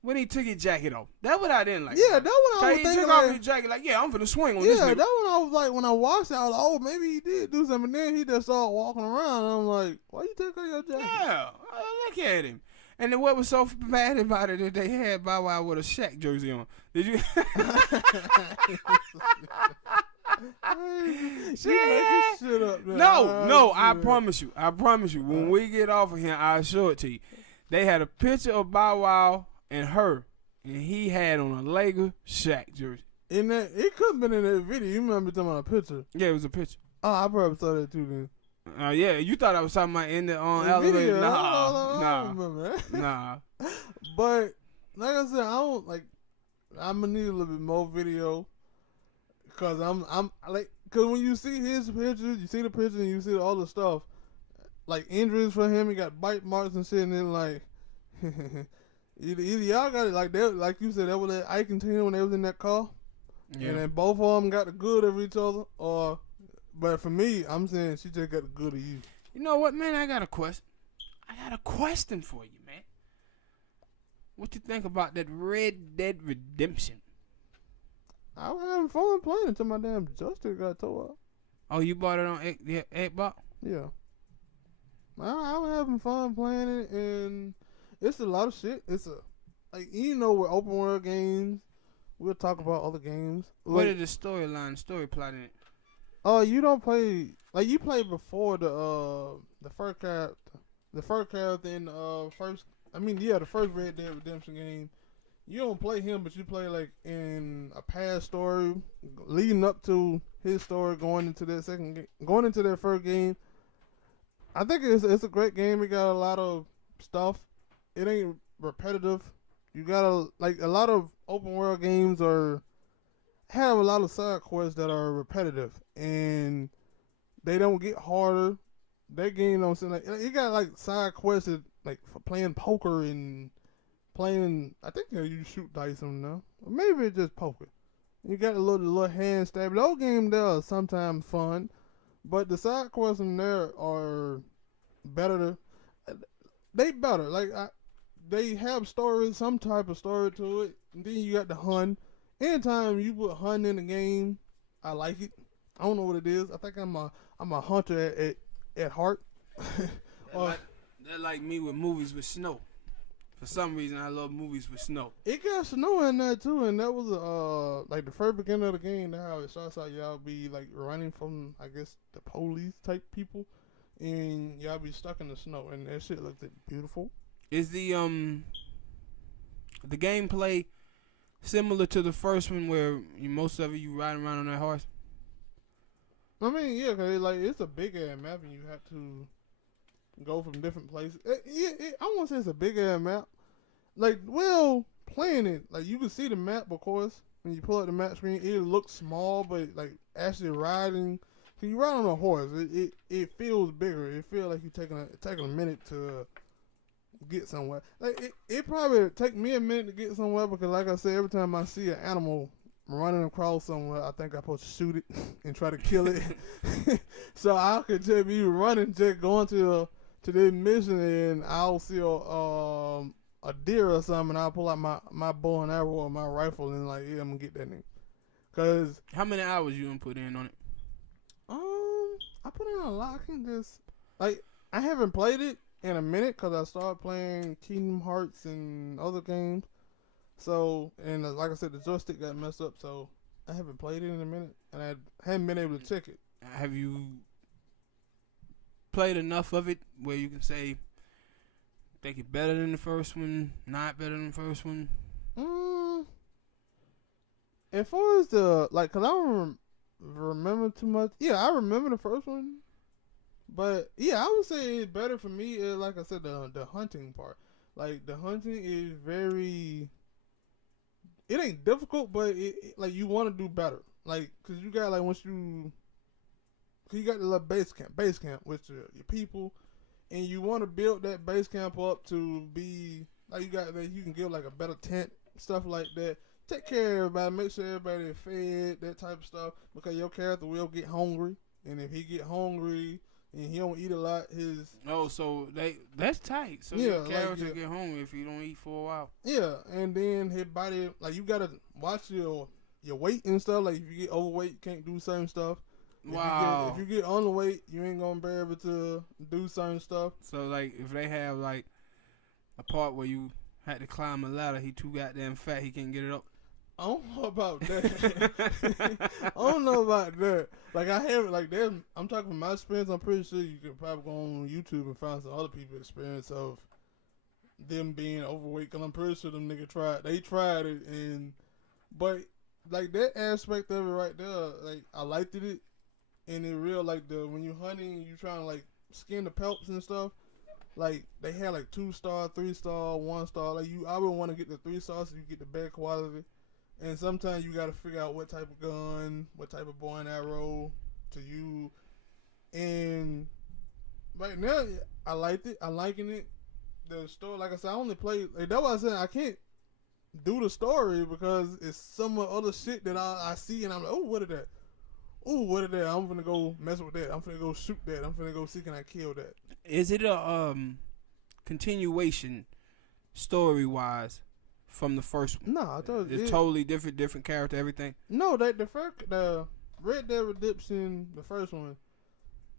when he took his jacket off. That's what I didn't like. Yeah, that one I was He thinking took like, off his jacket like, yeah, I'm finna swing on yeah, this that nigga. one I was like, when I watched it, I was like, oh, maybe he did do something. Then he just started walking around, and I'm like, why you take off your jacket? Yeah, look at him. And then what was so bad about it that they had Bow Wow with a Shaq jersey on? Did you? She making shit up. No, I promise you. When we get off of here, I'll show it to you. They had a picture of Bow Wow and her, and he had on a Laker Shaq jersey. In that, it could have been in that video. You remember talking about a picture? Yeah, it was a picture. Oh, I probably saw that too then. Yeah, you thought I was talking about in the elevator? Video, Nah. But like I said, I'm gonna need a little bit more video, cause cause when you see his pictures, you see the picture and you see all the stuff, like injuries for him. He got bite marks and shit, and then like either y'all got it like that, like you said, that was that Ike and Tina when they was in that car, and then both of them got the good of each other, or. But for me, I'm saying she just got the good of you. You know what, man? I got a question. For you, man. What you think about that Red Dead Redemption? I was having fun playing until my damn joystick got tore up. Oh, you bought it on Xbox? Yeah. I was having fun playing it, and it's a lot of shit. It's with open world games, we'll talk about other games. What is the story plot in it? Oh, you don't play you played before the first character in the first Red Dead Redemption game. You don't play him, but you play like in a past story leading up to his story going into that first game. I think it's a great game. It got a lot of stuff. It ain't repetitive. You got a lot of open world games have a lot of side quests that are repetitive and they don't get harder. That game don't seem like you got like side quests that, like for playing poker and playing. I think you shoot dice on now, or maybe it's just poker. You got a little hand stab. Those games there are sometimes fun, but the side quests in there are better. They better they have stories, some type of story to it. And then you got the hunt. Anytime you put hunt in the game, I like it. I don't know what it is. I think I'm a hunter at heart. They're like me with movies with snow. For some reason, I love movies with snow. It got snow in there too, and that was like the first beginning of the game. That's how it starts out. Y'all be like running from, I guess, the police type people, and y'all be stuck in the snow, and that shit looked beautiful. Is the gameplay similar to the first one, where most of it you riding around on that horse? I mean, yeah, cause it's a big ass map, and you have to go from different places. I won't say it's a big ass map. Playing it, you can see the map, of course. When you pull up the map screen, it looks small, but actually riding, when you ride on a horse, it feels bigger. It feels like you're taking a minute to get somewhere. It probably take me a minute to get somewhere, because like I said, every time I see an animal running across somewhere, I think I'm supposed to shoot it and try to kill it. So I could just be running, just going to this mission, and I'll see a deer or something, and I'll pull out my bow and arrow or my rifle, and I'm gonna get that nigga. Cause how many hours you gonna put in on it? I put in a lot. I can just I haven't played it in a minute, because I started playing Kingdom Hearts and other games. So, and like I said, the joystick got messed up, so I haven't played it in a minute, and I haven't been able to check it. Have you played enough of it where you can say, think it's better than the first one, not better than the first one? As far as cause I don't remember too much. Yeah, I remember the first one. But yeah, I would say it's better for me. Like I said, the hunting part. The hunting is very. It ain't difficult, but you want to do better. Cause you got you got the little base camp with your people, and you want to build that base camp up to be you can give a better tent, stuff like that. Take care of everybody, make sure everybody is fed, that type of stuff, because your character will get hungry, and if he get hungry, and he don't eat a lot. So that's tight. So Yeah, your character like, get hungry if you don't eat for a while. Yeah, and then his body, like, you gotta watch your weight and stuff. Like, if you get overweight, you can't do certain stuff. Wow. If you get underweight, you ain't gonna be able to do certain stuff. So like, if they have like a part where you had to climb a ladder, he too goddamn fat, he can't get it up. I don't know about that. I don't know about that. Like, I haven't, like, I'm talking from my experience. I'm pretty sure you could probably go on YouTube and find some other people's experience of them being overweight. Cause I'm pretty sure them niggas tried it, but like that aspect of it right there, like, I liked it. And it real, like, when you hunting, you trying to, like, skin the pelts and stuff. Like, they had like 2-star, 3-star, 1-star. Like, I would want to get the 3 stars so you get the bad quality. And sometimes you got to figure out what type of gun, what type of bow and arrow to use. And right now, I liked it. I'm liking it. The story, like I said, I only played. Like, that's why I said I can't do the story because it's some other shit that I see and I'm like, oh, what is that? Oh, what is that? I'm gonna go mess with that. I'm gonna go shoot that. I'm gonna go see can I kill that. Is it a continuation story wise from the first one? No, I thought it's totally different character, everything. No, the Red Dead Redemption, the first one,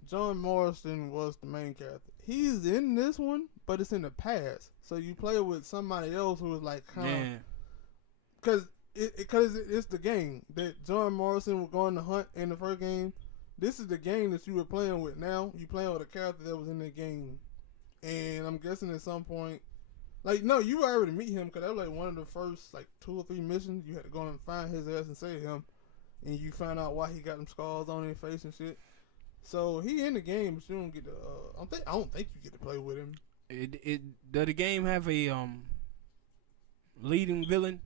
John Morrison was the main character. He's in this one, but it's in the past. So you play with somebody else who is like kind of because it's the game that John Morrison was going to hunt in the first game. This is the game that you were playing with now. You playing with a character that was in the game, and I'm guessing at some point. Like, no, you already meet him because that was like one of the first like 2 or 3 missions. You had to go and find his ass and save him, and you find out why he got them scars on his face and shit. So he in the game, but you don't get to. I don't think you get to play with him. Does the game have a leading villain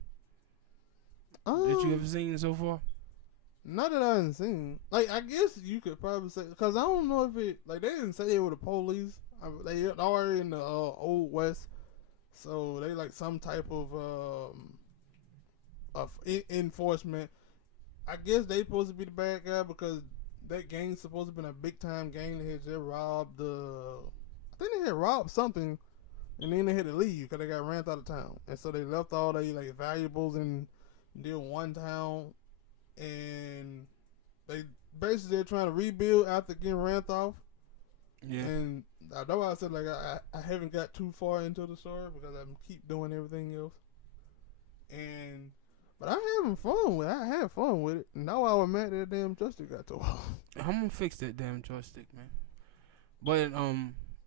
that you ever seen so far? Not that I haven't seen. Like, I guess you could probably say because I don't know if it like they didn't say it were the police. They are in the old west. So they like some type of enforcement. I guess they supposed to be the bad guy because that gang's supposed to have been a big time gang. They had just robbed I think they had robbed something, and then they had to leave because they got ran out of town. And so they left all their like valuables in one town, and they basically they're trying to rebuild after getting ran off. Yeah. And I know I said like I haven't got too far into the story because I keep doing everything else. But I'm having fun with it. I had fun with it. Now I was mad that damn joystick got too long. I'm gonna fix that damn joystick, man. But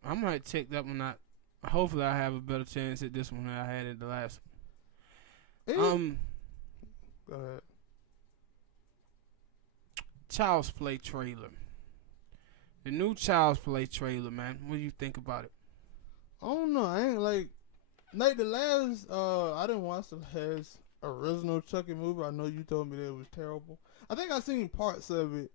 I might check that one out. Hopefully I have a better chance at this one than I had at the last one. Go ahead. Child's Play trailer. The new Child's Play trailer, man. What do you think about it? I don't know. I ain't like the last. I didn't watch the last original Chucky movie. I know you told me that it was terrible. I think I seen parts of it,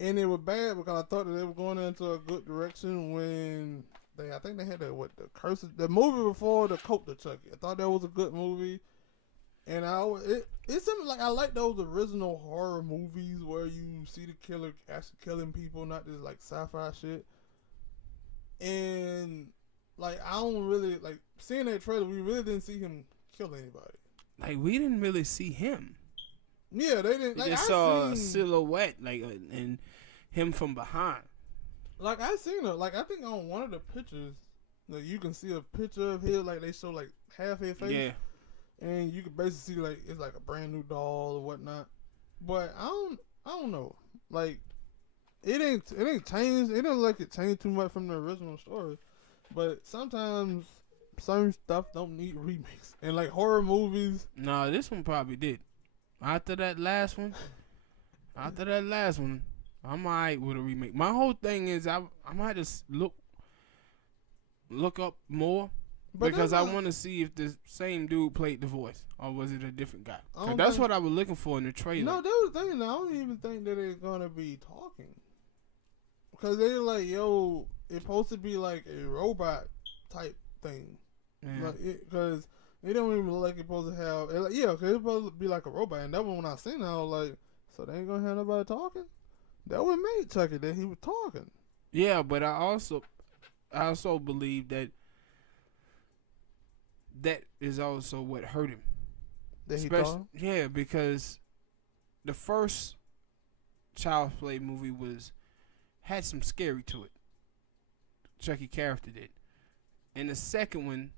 and it was bad because I thought that they were going into a good direction when I think they had the movie before the Cult of Chucky. I thought that was a good movie. And it's something like I like those original horror movies where you see the killer actually killing people, not just like sci-fi shit. And like I don't really like seeing that trailer. We really didn't see him kill anybody. Like we didn't really see him. Yeah, they didn't. Like, just saw a silhouette, like and him from behind. Like I seen it. Like I think on one of the pictures, like you can see a picture of him. Like they show like half his face. Yeah. And you can basically see like it's like a brand new doll or whatnot, but I don't know. Like it ain't changed. It didn't like it changed too much from the original story. But sometimes certain stuff don't need remakes. And like horror movies. No, this one probably did. After that last one, I'm alright with a remake. My whole thing is I might just look up more. Because I want to see if the same dude played the voice or was it a different guy. That's what I was looking for in the trailer. No, that was the thing. I don't even think that they're gonna be talking. Because they're like, yo, it's supposed to be like a robot type thing. Yeah. Because they don't even look like it's supposed to have. Because it's supposed to be like a robot. And that one when I seen it, I was like, so they ain't gonna have nobody talking. That was made Chucky that he was talking. Yeah, but I also believe that is also what hurt him. That he Especially, thought. yeah, because the first Child's Play movie had some scary to it. Chucky character did, and the second one,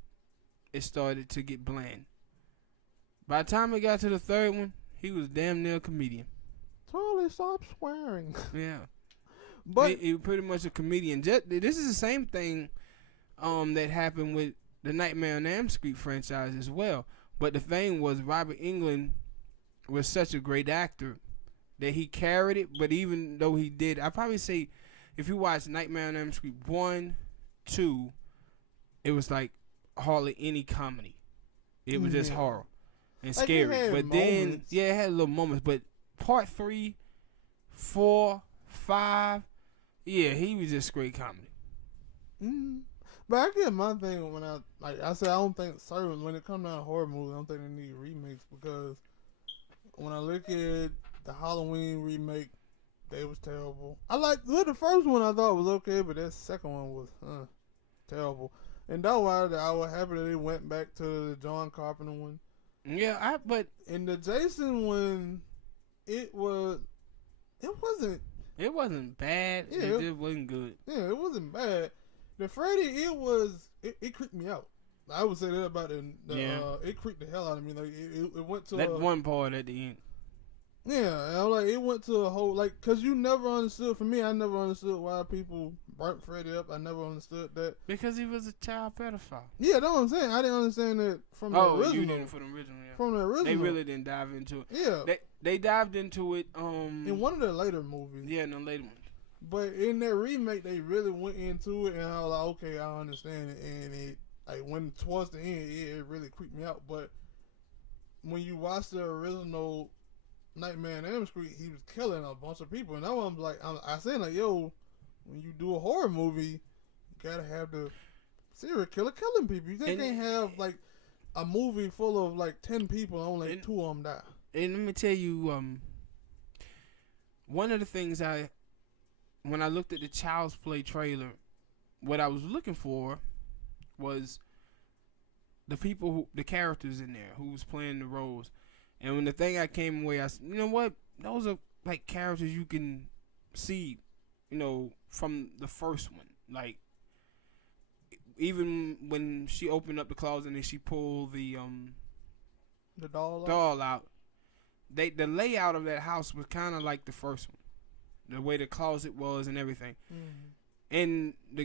it started to get bland. By the time it got to the third one, he was damn near a comedian. Totally stop swearing. Yeah, But he was pretty much a comedian. This is the same thing that happened with the Nightmare on Elm Street franchise as well. But the thing was, Robert Englund was such a great actor that he carried it. But even though he did, I probably say, if you watch Nightmare on Elm Street 1, 2, it was like hardly any comedy. It was just horror and Like, scary. it had But then, moments. yeah, it had little moments. But part 3, 4, 5, yeah, he was just great comedy. mm, but I get my thing when I said I don't think certain when it comes down to horror movies, I don't think they need remakes because when I look at the Halloween remake, they was terrible. The first one I thought was okay, but that second one was terrible. And that's why I was happy that they went back to the John Carpenter one. Yeah, but And the Jason one, it wasn't. it wasn't bad. Yeah. It just wasn't good. Yeah, it wasn't bad. The Freddy, it creeped me out. I would say that about it creeped the hell out of me. Like it went to That one part at the end. yeah, and I'm like it went to a whole cause you never understood. For me, I never understood why people burnt Freddy up. I never understood that Because he was a child pedophile. Yeah, that's what I'm saying. I didn't understand that from the original. You didn't from the original. Yeah. From the original, They really didn't dive into it. yeah. They dived into it. In one of the later movies. Yeah, in the later ones. But in that remake, they really went into it, and I was like, okay, I understand it. And it, when towards the end, it really creeped me out. But when you watch the original Nightmare on Elm Street, he was killing a bunch of people, and that one, I said, like, yo, when you do a horror movie, you gotta have the serial killer killing people. You can't have a movie full of 10 people and only 2 of them die. And let me tell you, one of the things when I looked at the Child's Play trailer, what I was looking for was the characters in there who was playing the roles. And when the thing I came away, I said, you know what? Those are characters you can see, from the first one. Like, even when she opened up the closet and she pulled the doll out, the layout of that house was kind of like the first one. The way the closet was and everything. Mm-hmm. And the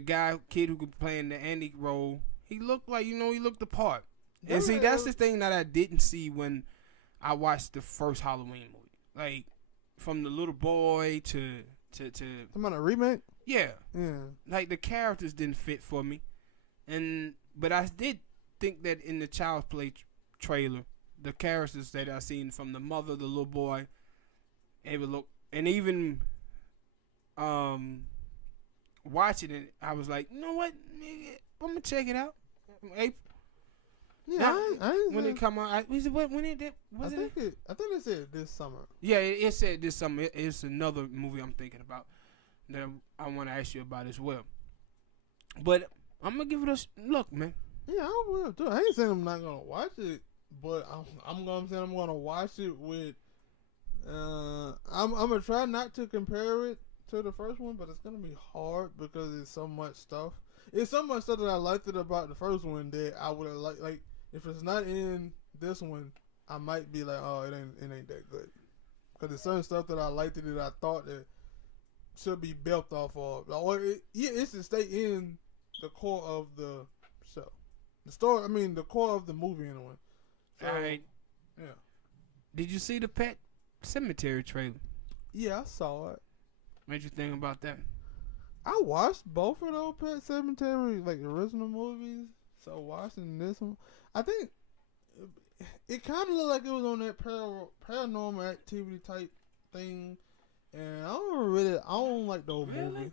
kid who could play in the Andy role, he looked like, he looked the part. And see, that's the thing that I didn't see when I watched the first Halloween movie. Like, from the little boy to Talking about a remake? yeah. Yeah. Like, the characters didn't fit for me. But I did think that in the Child's Play trailer, the characters that I seen from the mother, the little boy, it would look, and even watching it, I was like, you know what, nigga, I'm gonna check it out. April. Yeah, Now, when it come out, when it did, I think they said this summer. Yeah, it said this summer. It's another movie I'm thinking about that I want to ask you about as well. But I'm gonna give it a look, man. Yeah, I will too. I ain't saying I'm not gonna watch it, but I'm gonna watch it with. I'm gonna try not to compare it to the first one, but it's gonna be hard because it's so much stuff. It's so much stuff that I liked about the first one that I would have like if it's not in this one, I might be like, oh, it ain't that good. Because there's certain stuff that I liked that I thought that should be built off of, or it should stay in the core of the show, the story. I mean, the core of the movie anyway. So, All right. Yeah. Did you see the Pet Cemetery trailer? Yeah, I saw it. What'd you think about that? I watched both of those Pet Cemetery, original movies. So watching this one, I think it kind of looked like it was on that paranormal activity type thing, and I don't like those movies.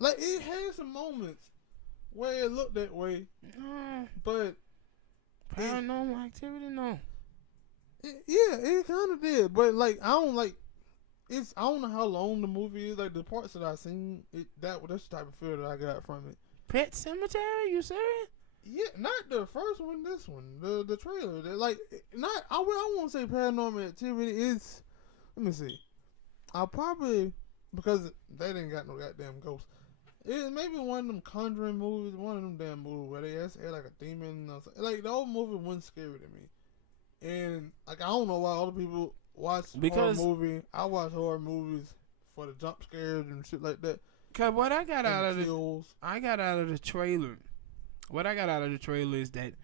Like, it had some moments where it looked that way, but paranormal activity, no. It kind of did, but I don't like. it's I don't know how long the movie is. Like the parts that I seen, that's the type of feel that I got from it. Pet Cemetery? You serious? Yeah, not the first one. This one, the trailer. Like not. I won't say Paranormal Activity. It's let me see. I'll probably because they didn't got no goddamn ghosts. It maybe one of them Conjuring movies, one of them damn movies where they had like a demon or something. Like the whole movie wasn't scary to me. And like I don't know why other people watch horror movie. I watch horror movies for the jump scares and shit like that. Cause what I got out of the trailer. What I got out of the trailer is that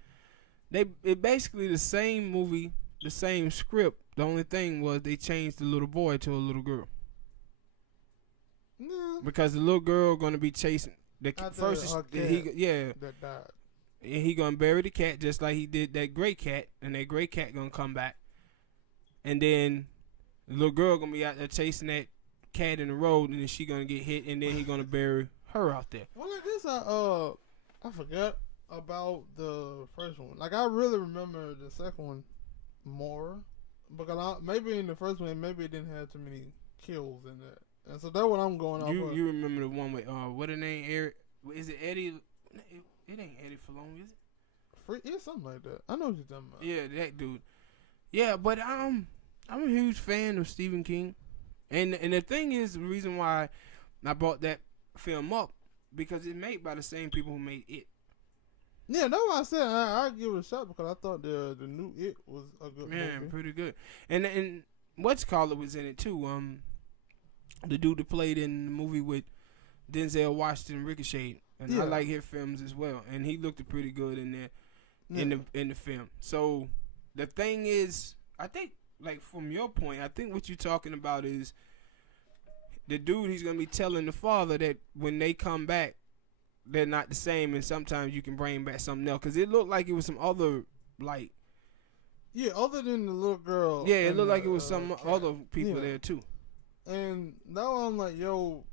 it basically the same movie, the same script. The only thing was they changed the little boy to a little girl. Yeah. Because the little girl gonna be chasing the first. That died. And he gonna bury the cat just like he did that gray cat, and that gray cat gonna come back. And then the little girl gonna be out there chasing that cat in the road, and then she gonna get hit, and then he gonna bury her out there. Well, I guess I forgot about the first one. Like I really remember the second one more because maybe in the first one maybe it didn't have too many kills in that. And so that's what I'm going off. You remember the one with what her name? Eric? Is it Eddie? It ain't Eddie Furlong, is it? Yeah, something like that. I know what you're talking about. Yeah, that dude. Yeah, but I'm a huge fan of Stephen King, and the thing is the reason why I brought that film up because it's made by the same people who made It. Yeah, that's why I said I give it a shot because I thought the new It was a good movie. Yeah, pretty good. And what's called was in it too. The dude that played in the movie with Denzel Washington, Ricochet, and I like his films as well. And he looked pretty good in there, in the film. So the thing is, I think, like from your point, I think what you're talking about is the dude. He's gonna be telling the father that when they come back, they're not the same, and sometimes you can bring back something else. Cause it looked like it was some other like. Yeah, other than the little girl. Yeah, it looked like it was some other people there too. And now I'm like, yo,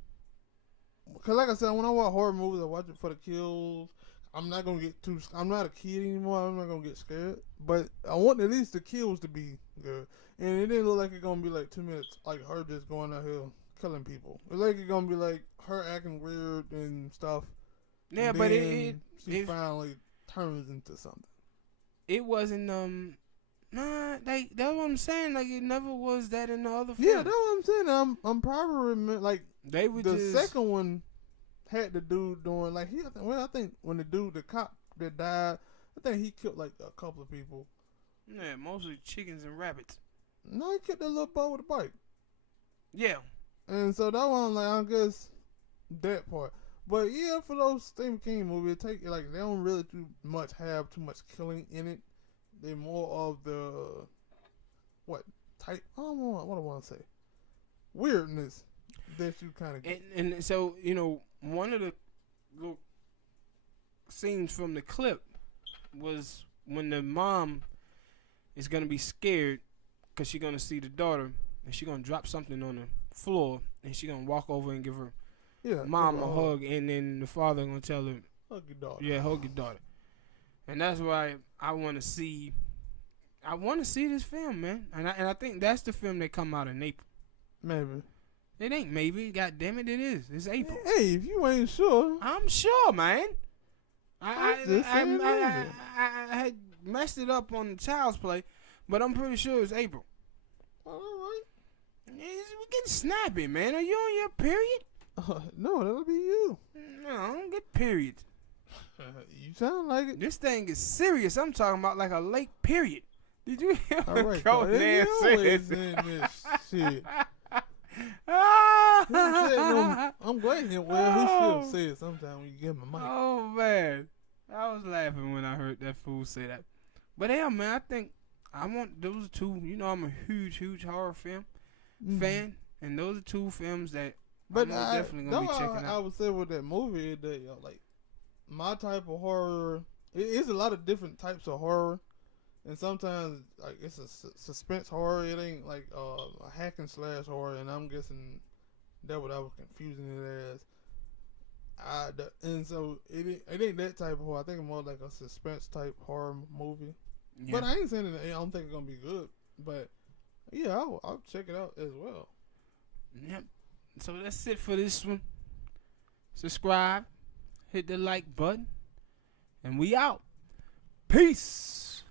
because like I said, when I watch horror movies, I watch it for the kills. I'm not going to get I'm not a kid anymore. I'm not going to get scared. But I want at least the kills to be good. And it didn't look like it's going to be like 2 minutes, like her just going out here killing people. It looked like it's going to be like her acting weird and stuff. Yeah, and but she finally turns into something. It wasn't, Nah, that's what I'm saying. Like it never was that in the other film. Yeah, that's what I'm saying. I'm probably like they were the second one had the dude doing like I think when the cop that died, I think he killed like a couple of people. Yeah, mostly chickens and rabbits. No, he killed that little boy with a bike. Yeah, and so that one like I guess that part. But yeah, for those Stephen King movies, they don't really have too much killing in it. They're more of the type. I don't know what I want to say. Weirdness that you kind of get. And so one of the little scenes from the clip was when the mom is gonna be scared because she's gonna see the daughter and she's gonna drop something on the floor and she's gonna walk over and give her mom a hug, and then the father gonna tell her, hug your daughter. Yeah, hug your daughter. And that's why I want to see this film, man. And I think that's the film that come out in April. Maybe. It ain't maybe. God damn it, it is. It's April. Hey, if you ain't sure. I'm sure, man. I had messed it up on the Child's Play, but I'm pretty sure it's April. All right. We're getting snappy, man. Are you on your period? No, that'll be you. No, I don't get periods. You sound like it. This thing is serious. I'm talking about like a late period. Did you hear what Conan said? Shit. I'm glad he should have said sometime when you give him a mic. Oh, man. I was laughing when I heard that fool say that. But yeah, man, I think I want those two. I'm a huge, huge horror film fan. And those are two films that I'm definitely going to be checking out. I would say with that movie that, like, my type of horror, it's a lot of different types of horror, and sometimes like it's a suspense horror. It ain't like a hack and slash horror, and I'm guessing that's what I was confusing it as. And so it ain't that type of horror. I think it's more like a suspense type horror movie. Yeah. But I ain't saying that I don't think it's gonna be good. But yeah, I'll check it out as well. Yep. So that's it for this one. Subscribe, hit the like button, and we out. Peace.